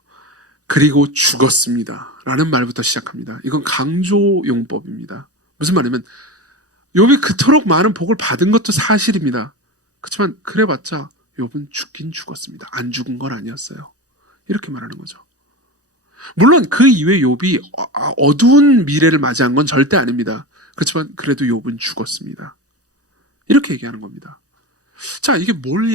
그리고 죽었습니다 라는 말부터 시작합니다. 이건 강조용법입니다. 무슨 말이냐면 욥이 그토록 많은 복을 받은 것도 사실입니다. 그렇지만 그래봤자 욥은 죽긴 죽었습니다. 안 죽은 건 아니었어요. 이렇게 말하는 거죠. 물론 그 이후에 욥이 어두운 미래를 맞이한 건 절대 아닙니다. 그렇지만 그래도 욥은 죽었습니다. 이렇게 얘기하는 겁니다. 자, 이게 뭘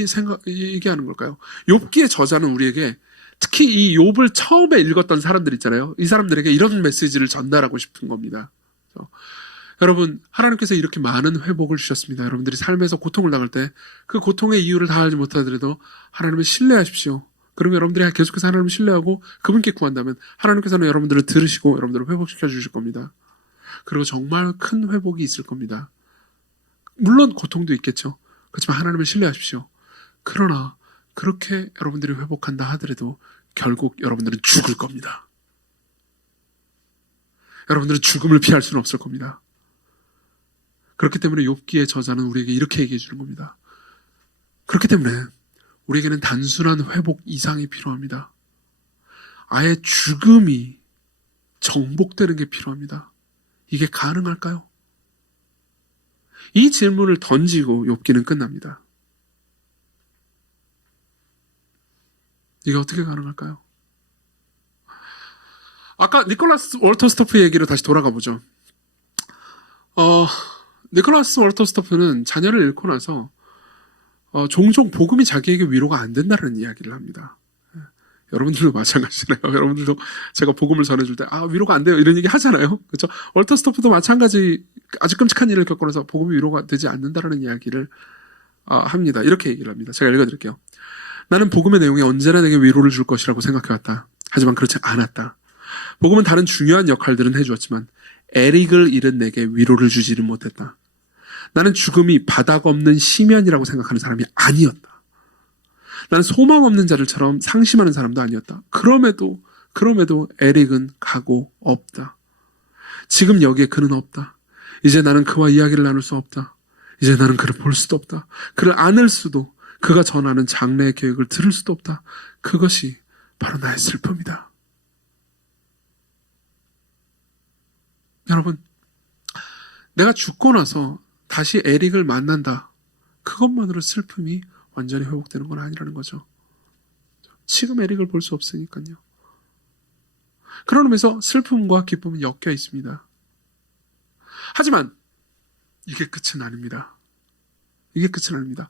얘기하는 걸까요? 욥기의 저자는 우리에게, 특히 이 욥을 처음에 읽었던 사람들 있잖아요. 이 사람들에게 이런 메시지를 전달하고 싶은 겁니다. 여러분, 하나님께서 이렇게 많은 회복을 주셨습니다. 여러분들이 삶에서 고통을 당할 때 그 고통의 이유를 다 알지 못하더라도 하나님을 신뢰하십시오. 그리고 여러분들이 계속해서 하나님을 신뢰하고 그분께 구한다면 하나님께서는 여러분들을 들으시고 여러분들을 회복시켜 주실 겁니다. 그리고 정말 큰 회복이 있을 겁니다. 물론 고통도 있겠죠. 그렇지만 하나님을 신뢰하십시오. 그러나 그렇게 여러분들이 회복한다 하더라도 결국 여러분들은 죽을 겁니다. 여러분들은 죽음을 피할 수는 없을 겁니다. 그렇기 때문에 욥기의 저자는 우리에게 이렇게 얘기해 주는 겁니다. 그렇기 때문에 우리에게는 단순한 회복 이상이 필요합니다. 아예 죽음이 정복되는 게 필요합니다. 이게 가능할까요? 이 질문을 던지고 욥기는 끝납니다. 이게 어떻게 가능할까요? 아까 니콜라스 월터스토프 얘기로 다시 돌아가 보죠. 니콜라스 월터스토프는 자녀를 잃고 나서 종종 복음이 자기에게 위로가 안 된다는 이야기를 합니다. 여러분들도 마찬가지잖아요. 여러분들도 제가 복음을 전해줄 때 위로가 안 돼요 이런 얘기 하잖아요. 그렇죠? 월터스토프도 마찬가지 아주 끔찍한 일을 겪고 나서 복음이 위로가 되지 않는다는 이야기를 합니다. 이렇게 얘기를 합니다. 제가 읽어드릴게요. 나는 복음의 내용이 언제나 내게 위로를 줄 것이라고 생각해왔다. 하지만 그렇지 않았다. 복음은 다른 중요한 역할들은 해주었지만 에릭을 잃은 내게 위로를 주지는 못했다. 나는 죽음이 바닥 없는 심연이라고 생각하는 사람이 아니었다. 나는 소망 없는 자들처럼 상심하는 사람도 아니었다. 그럼에도 에릭은 가고 없다. 지금 여기에 그는 없다. 이제 나는 그와 이야기를 나눌 수 없다. 이제 나는 그를 볼 수도 없다. 그를 안을 수도, 그가 전하는 장래의 계획을 들을 수도 없다. 그것이 바로 나의 슬픔이다. 여러분, 내가 죽고 나서 다시 에릭을 만난다. 그것만으로 슬픔이 완전히 회복되는 건 아니라는 거죠. 지금 에릭을 볼 수 없으니까요. 그런 의미에서 슬픔과 기쁨은 엮여 있습니다. 하지만 이게 끝은 아닙니다. 이게 끝은 아닙니다.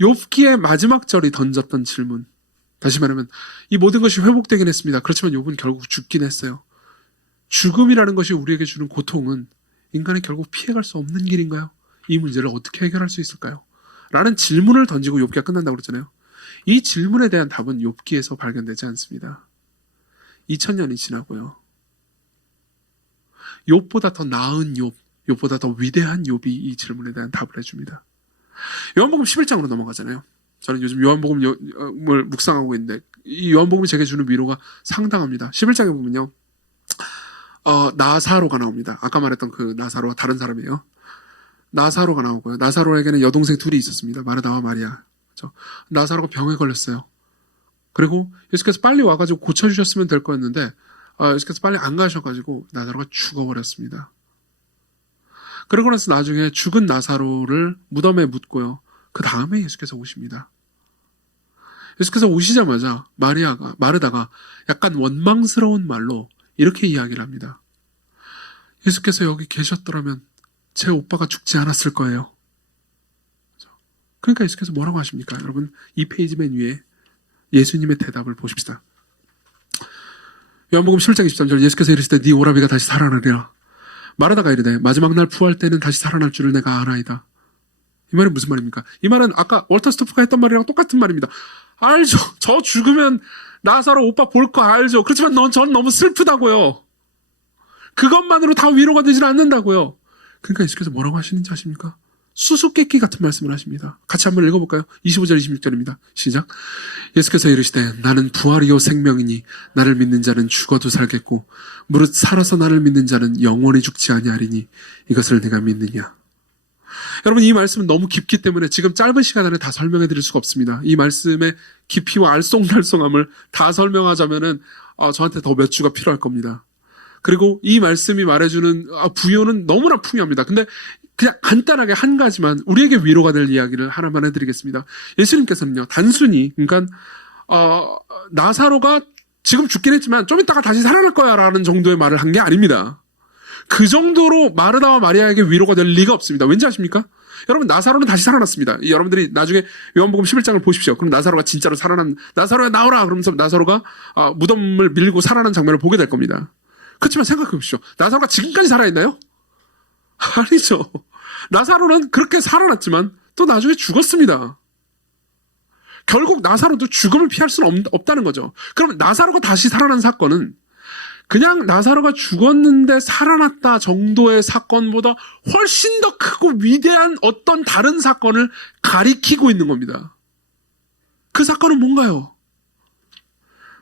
욥기의 마지막 절이 던졌던 질문, 다시 말하면 이 모든 것이 회복되긴 했습니다. 그렇지만 욥은 결국 죽긴 했어요. 죽음이라는 것이 우리에게 주는 고통은 인간이 결국 피해갈 수 없는 길인가요? 이 문제를 어떻게 해결할 수 있을까요? 라는 질문을 던지고 욥기가 끝난다고 그랬잖아요. 이 질문에 대한 답은 욥기에서 발견되지 않습니다. 2000년이 지나고요. 욥보다 더 나은 욥, 욥보다 더 위대한 욥이 이 질문에 대한 답을 해줍니다. 요한복음 11장으로 넘어가잖아요. 저는 요즘 요한복음을 묵상하고 있는데 이 요한복음이 제게 주는 위로가 상당합니다. 11장에 보면요. 나사로가 나옵니다. 아까 말했던 그 나사로가 다른 사람이에요. 나사로가 나오고요. 나사로에게는 여동생 둘이 있었습니다. 마르다와 마리아. 그렇죠? 나사로가 병에 걸렸어요. 그리고 예수께서 빨리 와가지고 고쳐주셨으면 될 거였는데 예수께서 빨리 안 가셔가지고 나사로가 죽어버렸습니다. 그러고 나서 나중에 죽은 나사로를 무덤에 묻고요. 그 다음에 예수께서 오십니다. 예수께서 오시자마자 마르다가 약간 원망스러운 말로 이렇게 이야기를 합니다. 예수께서 여기 계셨더라면 제 오빠가 죽지 않았을 거예요. 그러니까 예수께서 뭐라고 하십니까? 여러분, 이 페이지 맨 위에 예수님의 대답을 보십시다. 요한복음 11장 23절 예수께서 이르시되 네 오라비가 다시 살아나리라. 마르다가 이르되 마지막 날 부활 때는 다시 살아날 줄을 내가 아나이다. 이 말은 무슨 말입니까? 이 말은 아까 월터스토프가 했던 말이랑 똑같은 말입니다. 알죠. 저 죽으면 나사로 오빠 볼 거 알죠. 그렇지만 전 너무 슬프다고요. 그것만으로 다 위로가 되질 않는다고요. 그러니까 예수께서 뭐라고 하시는지 아십니까? 수수께끼 같은 말씀을 하십니다. 같이 한번 읽어볼까요? 25절 26절입니다. 시작. 예수께서 이르시되 나는 부활이요 생명이니 나를 믿는 자는 죽어도 살겠고 무릇 살아서 나를 믿는 자는 영원히 죽지 아니하리니 이것을 내가 믿느냐. 여러분, 이 말씀은 너무 깊기 때문에 지금 짧은 시간 안에 다 설명해 드릴 수가 없습니다. 이 말씀의 깊이와 알쏭달쏭함을 다 설명하자면은 저한테 더 몇 주가 필요할 겁니다. 그리고 이 말씀이 말해주는 부요는 너무나 풍요합니다. 근데 그냥 간단하게 한 가지만 우리에게 위로가 될 이야기를 하나만 해드리겠습니다. 예수님께서는요, 단순히 그러니까 나사로가 지금 죽긴 했지만 좀 이따가 다시 살아날 거야 라는 정도의 말을 한 게 아닙니다. 그 정도로 마르다와 마리아에게 위로가 될 리가 없습니다. 왠지 아십니까? 여러분, 나사로는 다시 살아났습니다. 여러분들이 나중에 요한복음 11장을 보십시오. 그럼 나사로가 진짜로 나사로야 나오라 그러면서 나사로가 무덤을 밀고 살아난 장면을 보게 될 겁니다. 그렇지만 생각해 보십시오. 나사로가 지금까지 살아있나요? 아니죠. 나사로는 그렇게 살아났지만 또 나중에 죽었습니다. 결국 나사로도 죽음을 피할 수는 없다는 거죠. 그럼 나사로가 다시 살아난 사건은 그냥 나사로가 죽었는데 살아났다 정도의 사건보다 훨씬 더 크고 위대한 어떤 다른 사건을 가리키고 있는 겁니다. 그 사건은 뭔가요?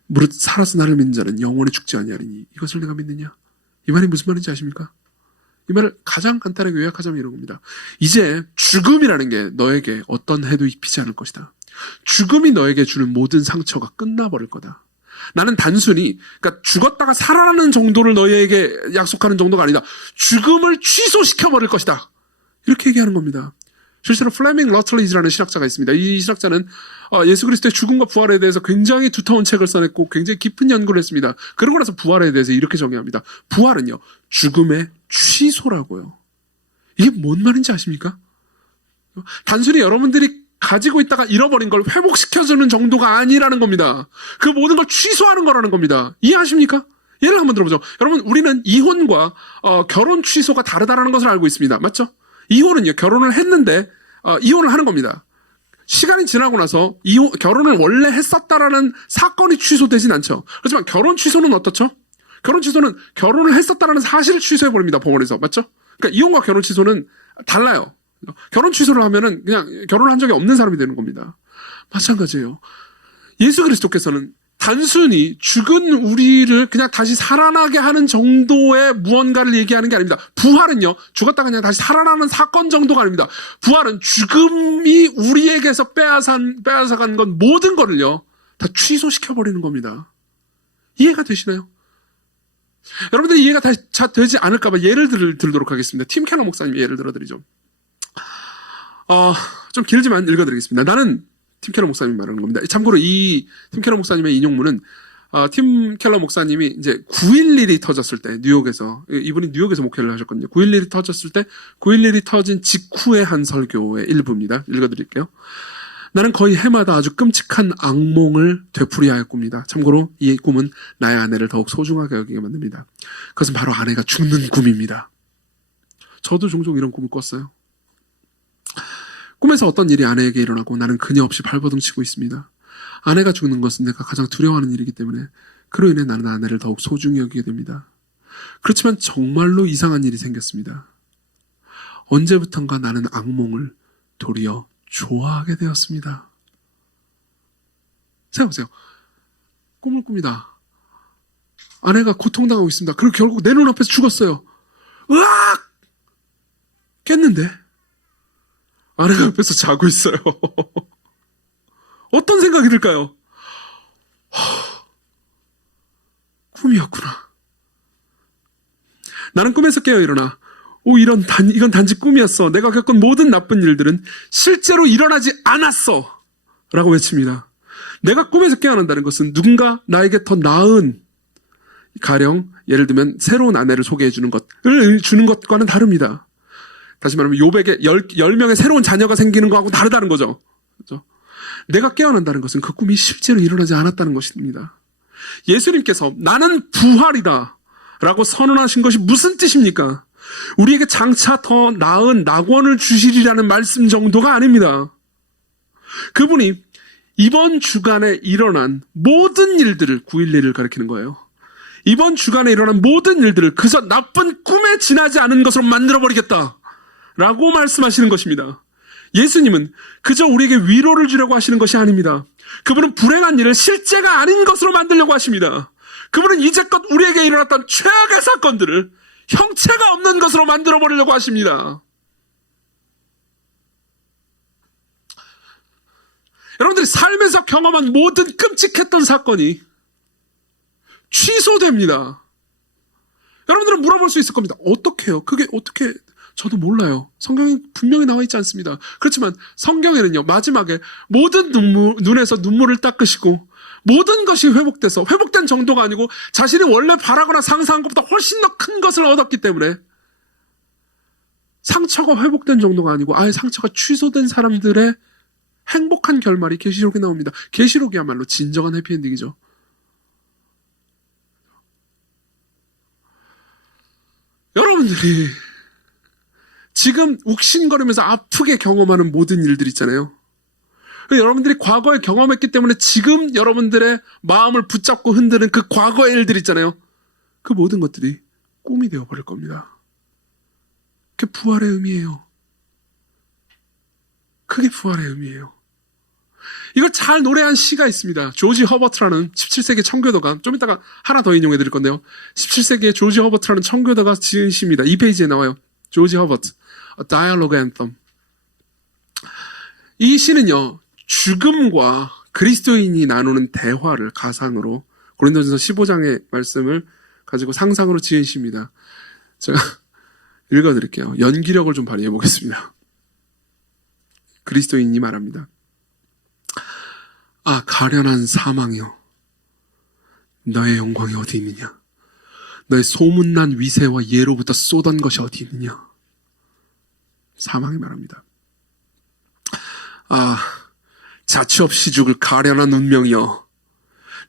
무릇 살아서 나를 믿는 자는 영원히 죽지 아니하리니 이것을 내가 믿느냐? 이 말이 무슨 말인지 아십니까? 이 말을 가장 간단하게 요약하자면 이런 겁니다. 이제 죽음이라는 게 너에게 어떤 해도 입히지 않을 것이다. 죽음이 너에게 주는 모든 상처가 끝나버릴 거다. 나는 단순히 그러니까 죽었다가 살아나는 정도를 너희에게 약속하는 정도가 아니다. 죽음을 취소시켜버릴 것이다. 이렇게 얘기하는 겁니다. 실제로 플레밍 러틀리지라는 실학자가 있습니다. 이 실학자는 예수 그리스도의 죽음과 부활에 대해서 굉장히 두터운 책을 써냈고 굉장히 깊은 연구를 했습니다. 그러고 나서 부활에 대해서 이렇게 정의합니다. 부활은요, 죽음의 취소라고요. 이게 뭔 말인지 아십니까? 단순히 여러분들이 가지고 있다가 잃어버린 걸 회복시켜주는 정도가 아니라는 겁니다. 그 모든 걸 취소하는 거라는 겁니다. 이해하십니까? 예를 한번 들어보죠. 여러분, 우리는 이혼과 결혼 취소가 다르다는 것을 알고 있습니다. 맞죠? 이혼은요, 결혼을 했는데 이혼을 하는 겁니다. 시간이 지나고 나서 결혼을 원래 했었다라는 사건이 취소되진 않죠. 그렇지만 결혼 취소는 어떻죠? 결혼 취소는 결혼을 했었다라는 사실을 취소해버립니다. 법원에서. 맞죠? 그러니까 이혼과 결혼 취소는 달라요. 결혼 취소를 하면은 그냥 결혼을 한 적이 없는 사람이 되는 겁니다. 마찬가지예요. 예수 그리스도께서는 단순히 죽은 우리를 그냥 다시 살아나게 하는 정도의 무언가를 얘기하는 게 아닙니다. 부활은요, 죽었다가 그냥 다시 살아나는 사건 정도가 아닙니다. 부활은 죽음이 우리에게서 빼앗아간 건 모든 거를요, 다 취소시켜버리는 겁니다. 이해가 되시나요? 여러분들이 이해가 다 되지 않을까봐 예를 들도록 하겠습니다. 팀 켈러 목사님 예를 들어드리죠. 좀 길지만 읽어드리겠습니다. 나는 팀 켈러 목사님 말하는 겁니다. 참고로 이 팀 켈러 목사님의 인용문은 팀 켈러 목사님이 이제 9.11이 터졌을 때 뉴욕에서, 이분이 뉴욕에서 목회를 하셨거든요. 9.11이 터졌을 때 9.11이 터진 직후의 한 설교의 일부입니다. 읽어드릴게요. 나는 거의 해마다 아주 끔찍한 악몽을 되풀이하여 꿉니다. 참고로 이 꿈은 나의 아내를 더욱 소중하게 여기게 만듭니다. 그것은 바로 아내가 죽는 꿈입니다. 저도 종종 이런 꿈을 꿨어요. 꿈에서 어떤 일이 아내에게 일어나고 나는 그녀 없이 발버둥 치고 있습니다. 아내가 죽는 것은 내가 가장 두려워하는 일이기 때문에 그로 인해 나는 아내를 더욱 소중히 여기게 됩니다. 그렇지만 정말로 이상한 일이 생겼습니다. 언제부턴가 나는 악몽을 도리어 좋아하게 되었습니다. 생각해보세요. 꿈을 꿉니다. 아내가 고통당하고 있습니다. 그리고 결국 내 눈앞에서 죽었어요. 으악! 깼는데 아내가 옆에서 자고 있어요. 어떤 생각이 들까요? 꿈이었구나. 나는 꿈에서 깨어 일어나 이건 단지 꿈이었어. 내가 겪은 모든 나쁜 일들은 실제로 일어나지 않았어. 라고 외칩니다. 내가 꿈에서 깨어난다는 것은 누군가 나에게 더 나은, 가령 예를 들면 새로운 아내를 소개해 주는 것과는 다릅니다. 다시 말하면 욥에게 10명의 새로운 자녀가 생기는 거하고 다르다는 거죠. 그렇죠? 내가 깨어난다는 것은 그 꿈이 실제로 일어나지 않았다는 것입니다. 예수님께서 나는 부활이다 라고 선언하신 것이 무슨 뜻입니까? 우리에게 장차 더 나은 낙원을 주시리라는 말씀 정도가 아닙니다. 그분이 이번 주간에 일어난 모든 일들을 9.11을 가리키는 거예요. 이번 주간에 일어난 모든 일들을 그저 나쁜 꿈에 지나지 않은 것으로 만들어버리겠다 라고 말씀하시는 것입니다. 예수님은 그저 우리에게 위로를 주려고 하시는 것이 아닙니다. 그분은 불행한 일을 실제가 아닌 것으로 만들려고 하십니다. 그분은 이제껏 우리에게 일어났던 최악의 사건들을 형체가 없는 것으로 만들어버리려고 하십니다. 여러분들이 삶에서 경험한 모든 끔찍했던 사건이 취소됩니다. 여러분들은 물어볼 수 있을 겁니다. 어떻게요? 그게 어떻게... 저도 몰라요. 성경에 분명히 나와 있지 않습니다. 그렇지만 성경에는요, 마지막에 모든 눈에서 눈물을 닦으시고 모든 것이 회복돼서, 회복된 정도가 아니고 자신이 원래 바라거나 상상한 것보다 훨씬 더 큰 것을 얻었기 때문에 상처가 회복된 정도가 아니고 아예 상처가 취소된 사람들의 행복한 결말이 계시록에 나옵니다. 계시록이야말로 진정한 해피엔딩이죠. 여러분들이 지금 욱신거리면서 아프게 경험하는 모든 일들 있잖아요. 여러분들이 과거에 경험했기 때문에 지금 여러분들의 마음을 붙잡고 흔드는 그 과거의 일들 있잖아요. 그 모든 것들이 꿈이 되어버릴 겁니다. 그게 부활의 의미예요. 그게 부활의 의미예요. 이걸 잘 노래한 시가 있습니다. 조지 허버트라는 17세기 청교도가, 좀 이따가 하나 더 인용해 드릴 건데요. 17세기에 조지 허버트라는 청교도가 지은 시입니다. 2페이지에 나와요. 조지 허버트, A Dialogue Anthem. 이 시는요, 죽음과 그리스도인이 나누는 대화를 가상으로, 고린도전서 15장의 말씀을 가지고 상상으로 지은 시입니다. 제가 읽어드릴게요. 연기력을 좀 발휘해 보겠습니다. 그리스도인이 말합니다. 아, 가련한 사망이여, 너의 영광이 어디 있느냐? 너의 소문난 위세와 예로부터 쏟은 것이 어디 있느냐? 사망이 말합니다. 아, 자취 없이 죽을 가련한 운명이여,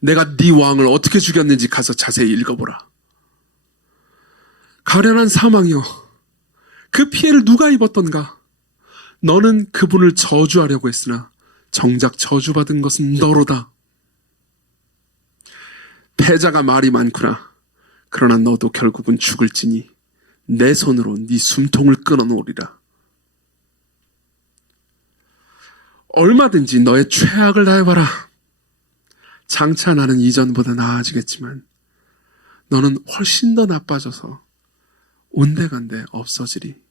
내가 네 왕을 어떻게 죽였는지 가서 자세히 읽어보라. 가련한 사망이여, 그 피해를 누가 입었던가? 너는 그분을 저주하려고 했으나 정작 저주받은 것은 너로다. 패자가 말이 많구나. 그러나 너도 결국은 죽을지니 내 손으로 네 숨통을 끊어놓으리라. 얼마든지 너의 최악을 다해봐라. 장차 나는 이전보다 나아지겠지만 너는 훨씬 더 나빠져서 온데간데 없어지리.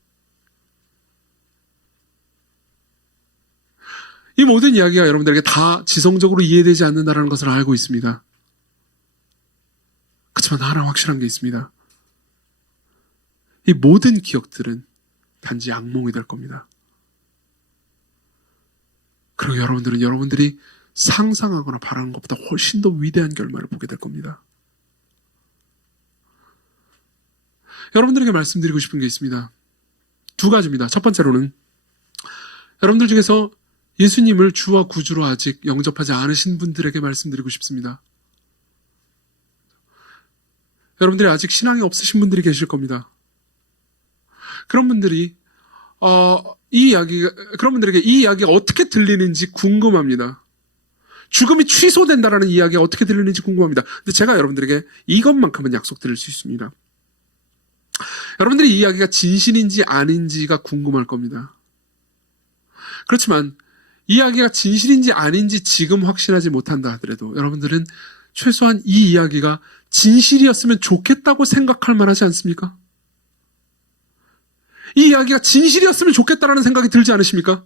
이 모든 이야기가 여러분들에게 다 지성적으로 이해되지 않는다는 것을 알고 있습니다. 그렇지만 하나 확실한 게 있습니다. 이 모든 기억들은 단지 악몽이 될 겁니다. 그리고 여러분들은 여러분들이 상상하거나 바라는 것보다 훨씬 더 위대한 결말을 보게 될 겁니다. 여러분들에게 말씀드리고 싶은 게 있습니다. 두 가지입니다. 첫 번째로는 여러분들 중에서 예수님을 주와 구주로 아직 영접하지 않으신 분들에게 말씀드리고 싶습니다. 여러분들이 아직 신앙이 없으신 분들이 계실 겁니다. 그런 분들이 그런 분들에게 이 이야기가 어떻게 들리는지 궁금합니다. 죽음이 취소된다라는 이야기가 어떻게 들리는지 궁금합니다. 근데 제가 여러분들에게 이것만큼은 약속드릴 수 있습니다. 여러분들이 이 이야기가 진실인지 아닌지가 궁금할 겁니다. 그렇지만 이 이야기가 진실인지 아닌지 지금 확신하지 못한다 하더라도 여러분들은 최소한 이 이야기가 진실이었으면 좋겠다고 생각할 만하지 않습니까? 이 이야기가 진실이었으면 좋겠다라는 생각이 들지 않으십니까?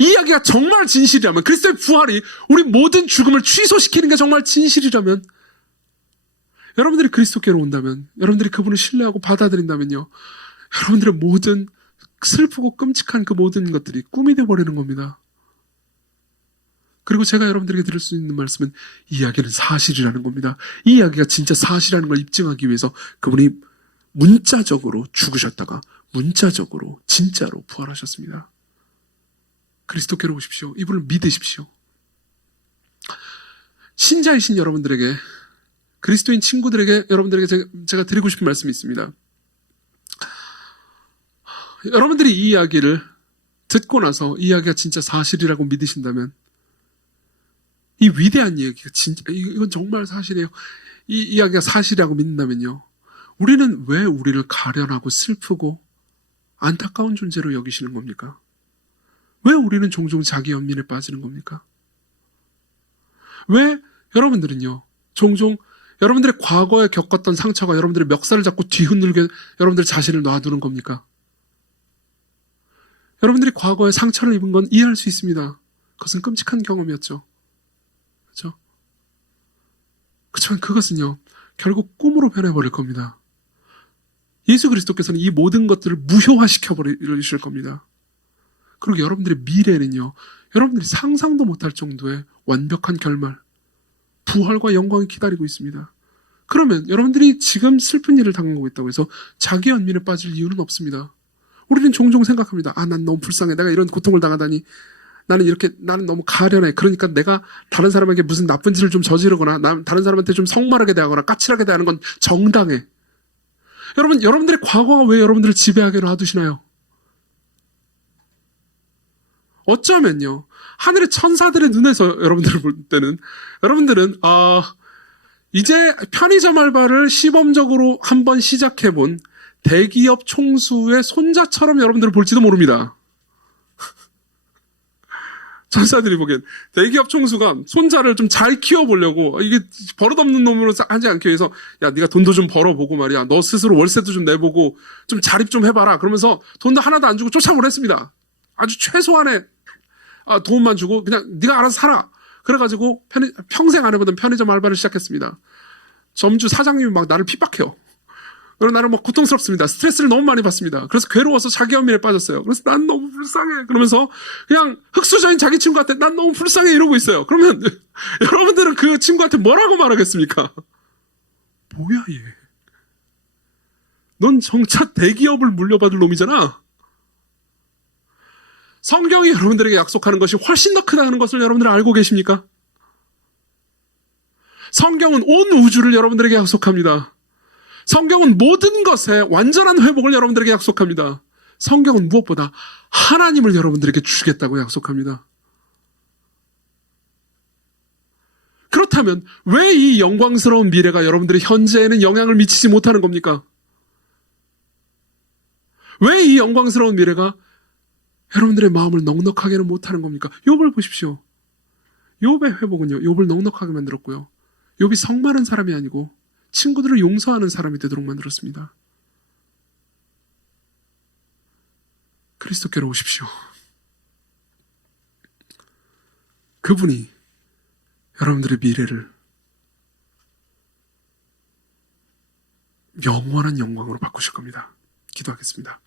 이 이야기가 정말 진실이라면, 그리스도의 부활이 우리 모든 죽음을 취소시키는 게 정말 진실이라면, 여러분들이 그리스도께로 온다면, 여러분들이 그분을 신뢰하고 받아들인다면요, 여러분들의 모든 슬프고 끔찍한 그 모든 것들이 꿈이 되어버리는 겁니다. 그리고 제가 여러분들에게 드릴 수 있는 말씀은 이 이야기는 사실이라는 겁니다. 이 이야기가 진짜 사실이라는 걸 입증하기 위해서 그분이 문자적으로 죽으셨다가 문자적으로 진짜로 부활하셨습니다. 그리스도께로 오십시오. 이분을 믿으십시오. 신자이신 여러분들에게, 그리스도인 친구들에게 여러분들에게 제가 드리고 싶은 말씀이 있습니다. 여러분들이 이 이야기를 듣고 나서 이 이야기가 진짜 사실이라고 믿으신다면, 이 위대한 이야기가 진짜, 이건 정말 사실이에요. 이 이야기가 사실이라고 믿는다면요, 우리는 왜 우리를 가련하고 슬프고 안타까운 존재로 여기시는 겁니까? 왜 우리는 종종 자기 연민에 빠지는 겁니까? 왜 여러분들은요, 종종 여러분들의 과거에 겪었던 상처가 여러분들의 멱살을 잡고 뒤흔들게 여러분들 자신을 놔두는 겁니까? 여러분들이 과거에 상처를 입은 건 이해할 수 있습니다. 그것은 끔찍한 경험이었죠. 그렇죠? 그렇지만 그것은요, 결국 꿈으로 변해버릴 겁니다. 예수 그리스도께서는 이 모든 것들을 무효화시켜버리실 겁니다. 그리고 여러분들의 미래는요, 여러분들이 상상도 못할 정도의 완벽한 결말, 부활과 영광이 기다리고 있습니다. 그러면 여러분들이 지금 슬픈 일을 당하고 있다고 해서 자기 연민에 빠질 이유는 없습니다. 우리는 종종 생각합니다. 아, 난 너무 불쌍해. 내가 이런 고통을 당하다니. 나는 너무 가련해. 그러니까 내가 다른 사람에게 무슨 나쁜 짓을 좀 저지르거나, 다른 사람한테 좀 성mar하게 대하거나, 까칠하게 대하는 건 정당해. 여러분들의 과거가 왜 여러분들을 지배하게 놔두시나요? 어쩌면요, 하늘의 천사들의 눈에서 여러분들을 볼 때는, 여러분들은, 이제 편의점 알바를 시범적으로 한번 시작해본 대기업 총수의 손자처럼 여러분들을 볼지도 모릅니다. 전사들이 보기엔 대기업 총수가 손자를 좀 잘 키워보려고 이게 버릇없는 놈으로 하지 않기 위해서 야 네가 돈도 좀 벌어보고 말이야 너 스스로 월세도 좀 내보고 좀 자립 좀 해봐라 그러면서 돈도 하나도 안 주고 쫓아보냈습니다. 아주 최소한의 돈만 주고 그냥 네가 알아서 살아. 그래가지고 평생 안 해보던 편의점 알바를 시작했습니다. 점주 사장님이 막 나를 핍박해요. 그리고 나는 막 고통스럽습니다. 스트레스를 너무 많이 받습니다. 그래서 괴로워서 자기연민에 빠졌어요. 그래서 난 너무 불쌍해. 그러면서 그냥 흑수저인 자기 친구한테 난 너무 불쌍해 이러고 있어요. 그러면 여러분들은 그 친구한테 뭐라고 말하겠습니까? 뭐야 얘. 넌 정차 대기업을 물려받을 놈이잖아. 성경이 여러분들에게 약속하는 것이 훨씬 더 크다는 것을 여러분들 알고 계십니까? 성경은 온 우주를 여러분들에게 약속합니다. 성경은 모든 것에 완전한 회복을 여러분들에게 약속합니다. 성경은 무엇보다 하나님을 여러분들에게 주겠다고 약속합니다. 그렇다면 왜 이 영광스러운 미래가 여러분들의 현재에는 영향을 미치지 못하는 겁니까? 왜 이 영광스러운 미래가 여러분들의 마음을 넉넉하게는 못하는 겁니까? 욥을 보십시오. 욥의 회복은요. 욥을 넉넉하게 만들었고요. 욥이 성마른 사람이 아니고 친구들을 용서하는 사람이 되도록 만들었습니다. 그리스도께로 오십시오. 그분이 여러분들의 미래를 영원한 영광으로 바꾸실 겁니다. 기도하겠습니다.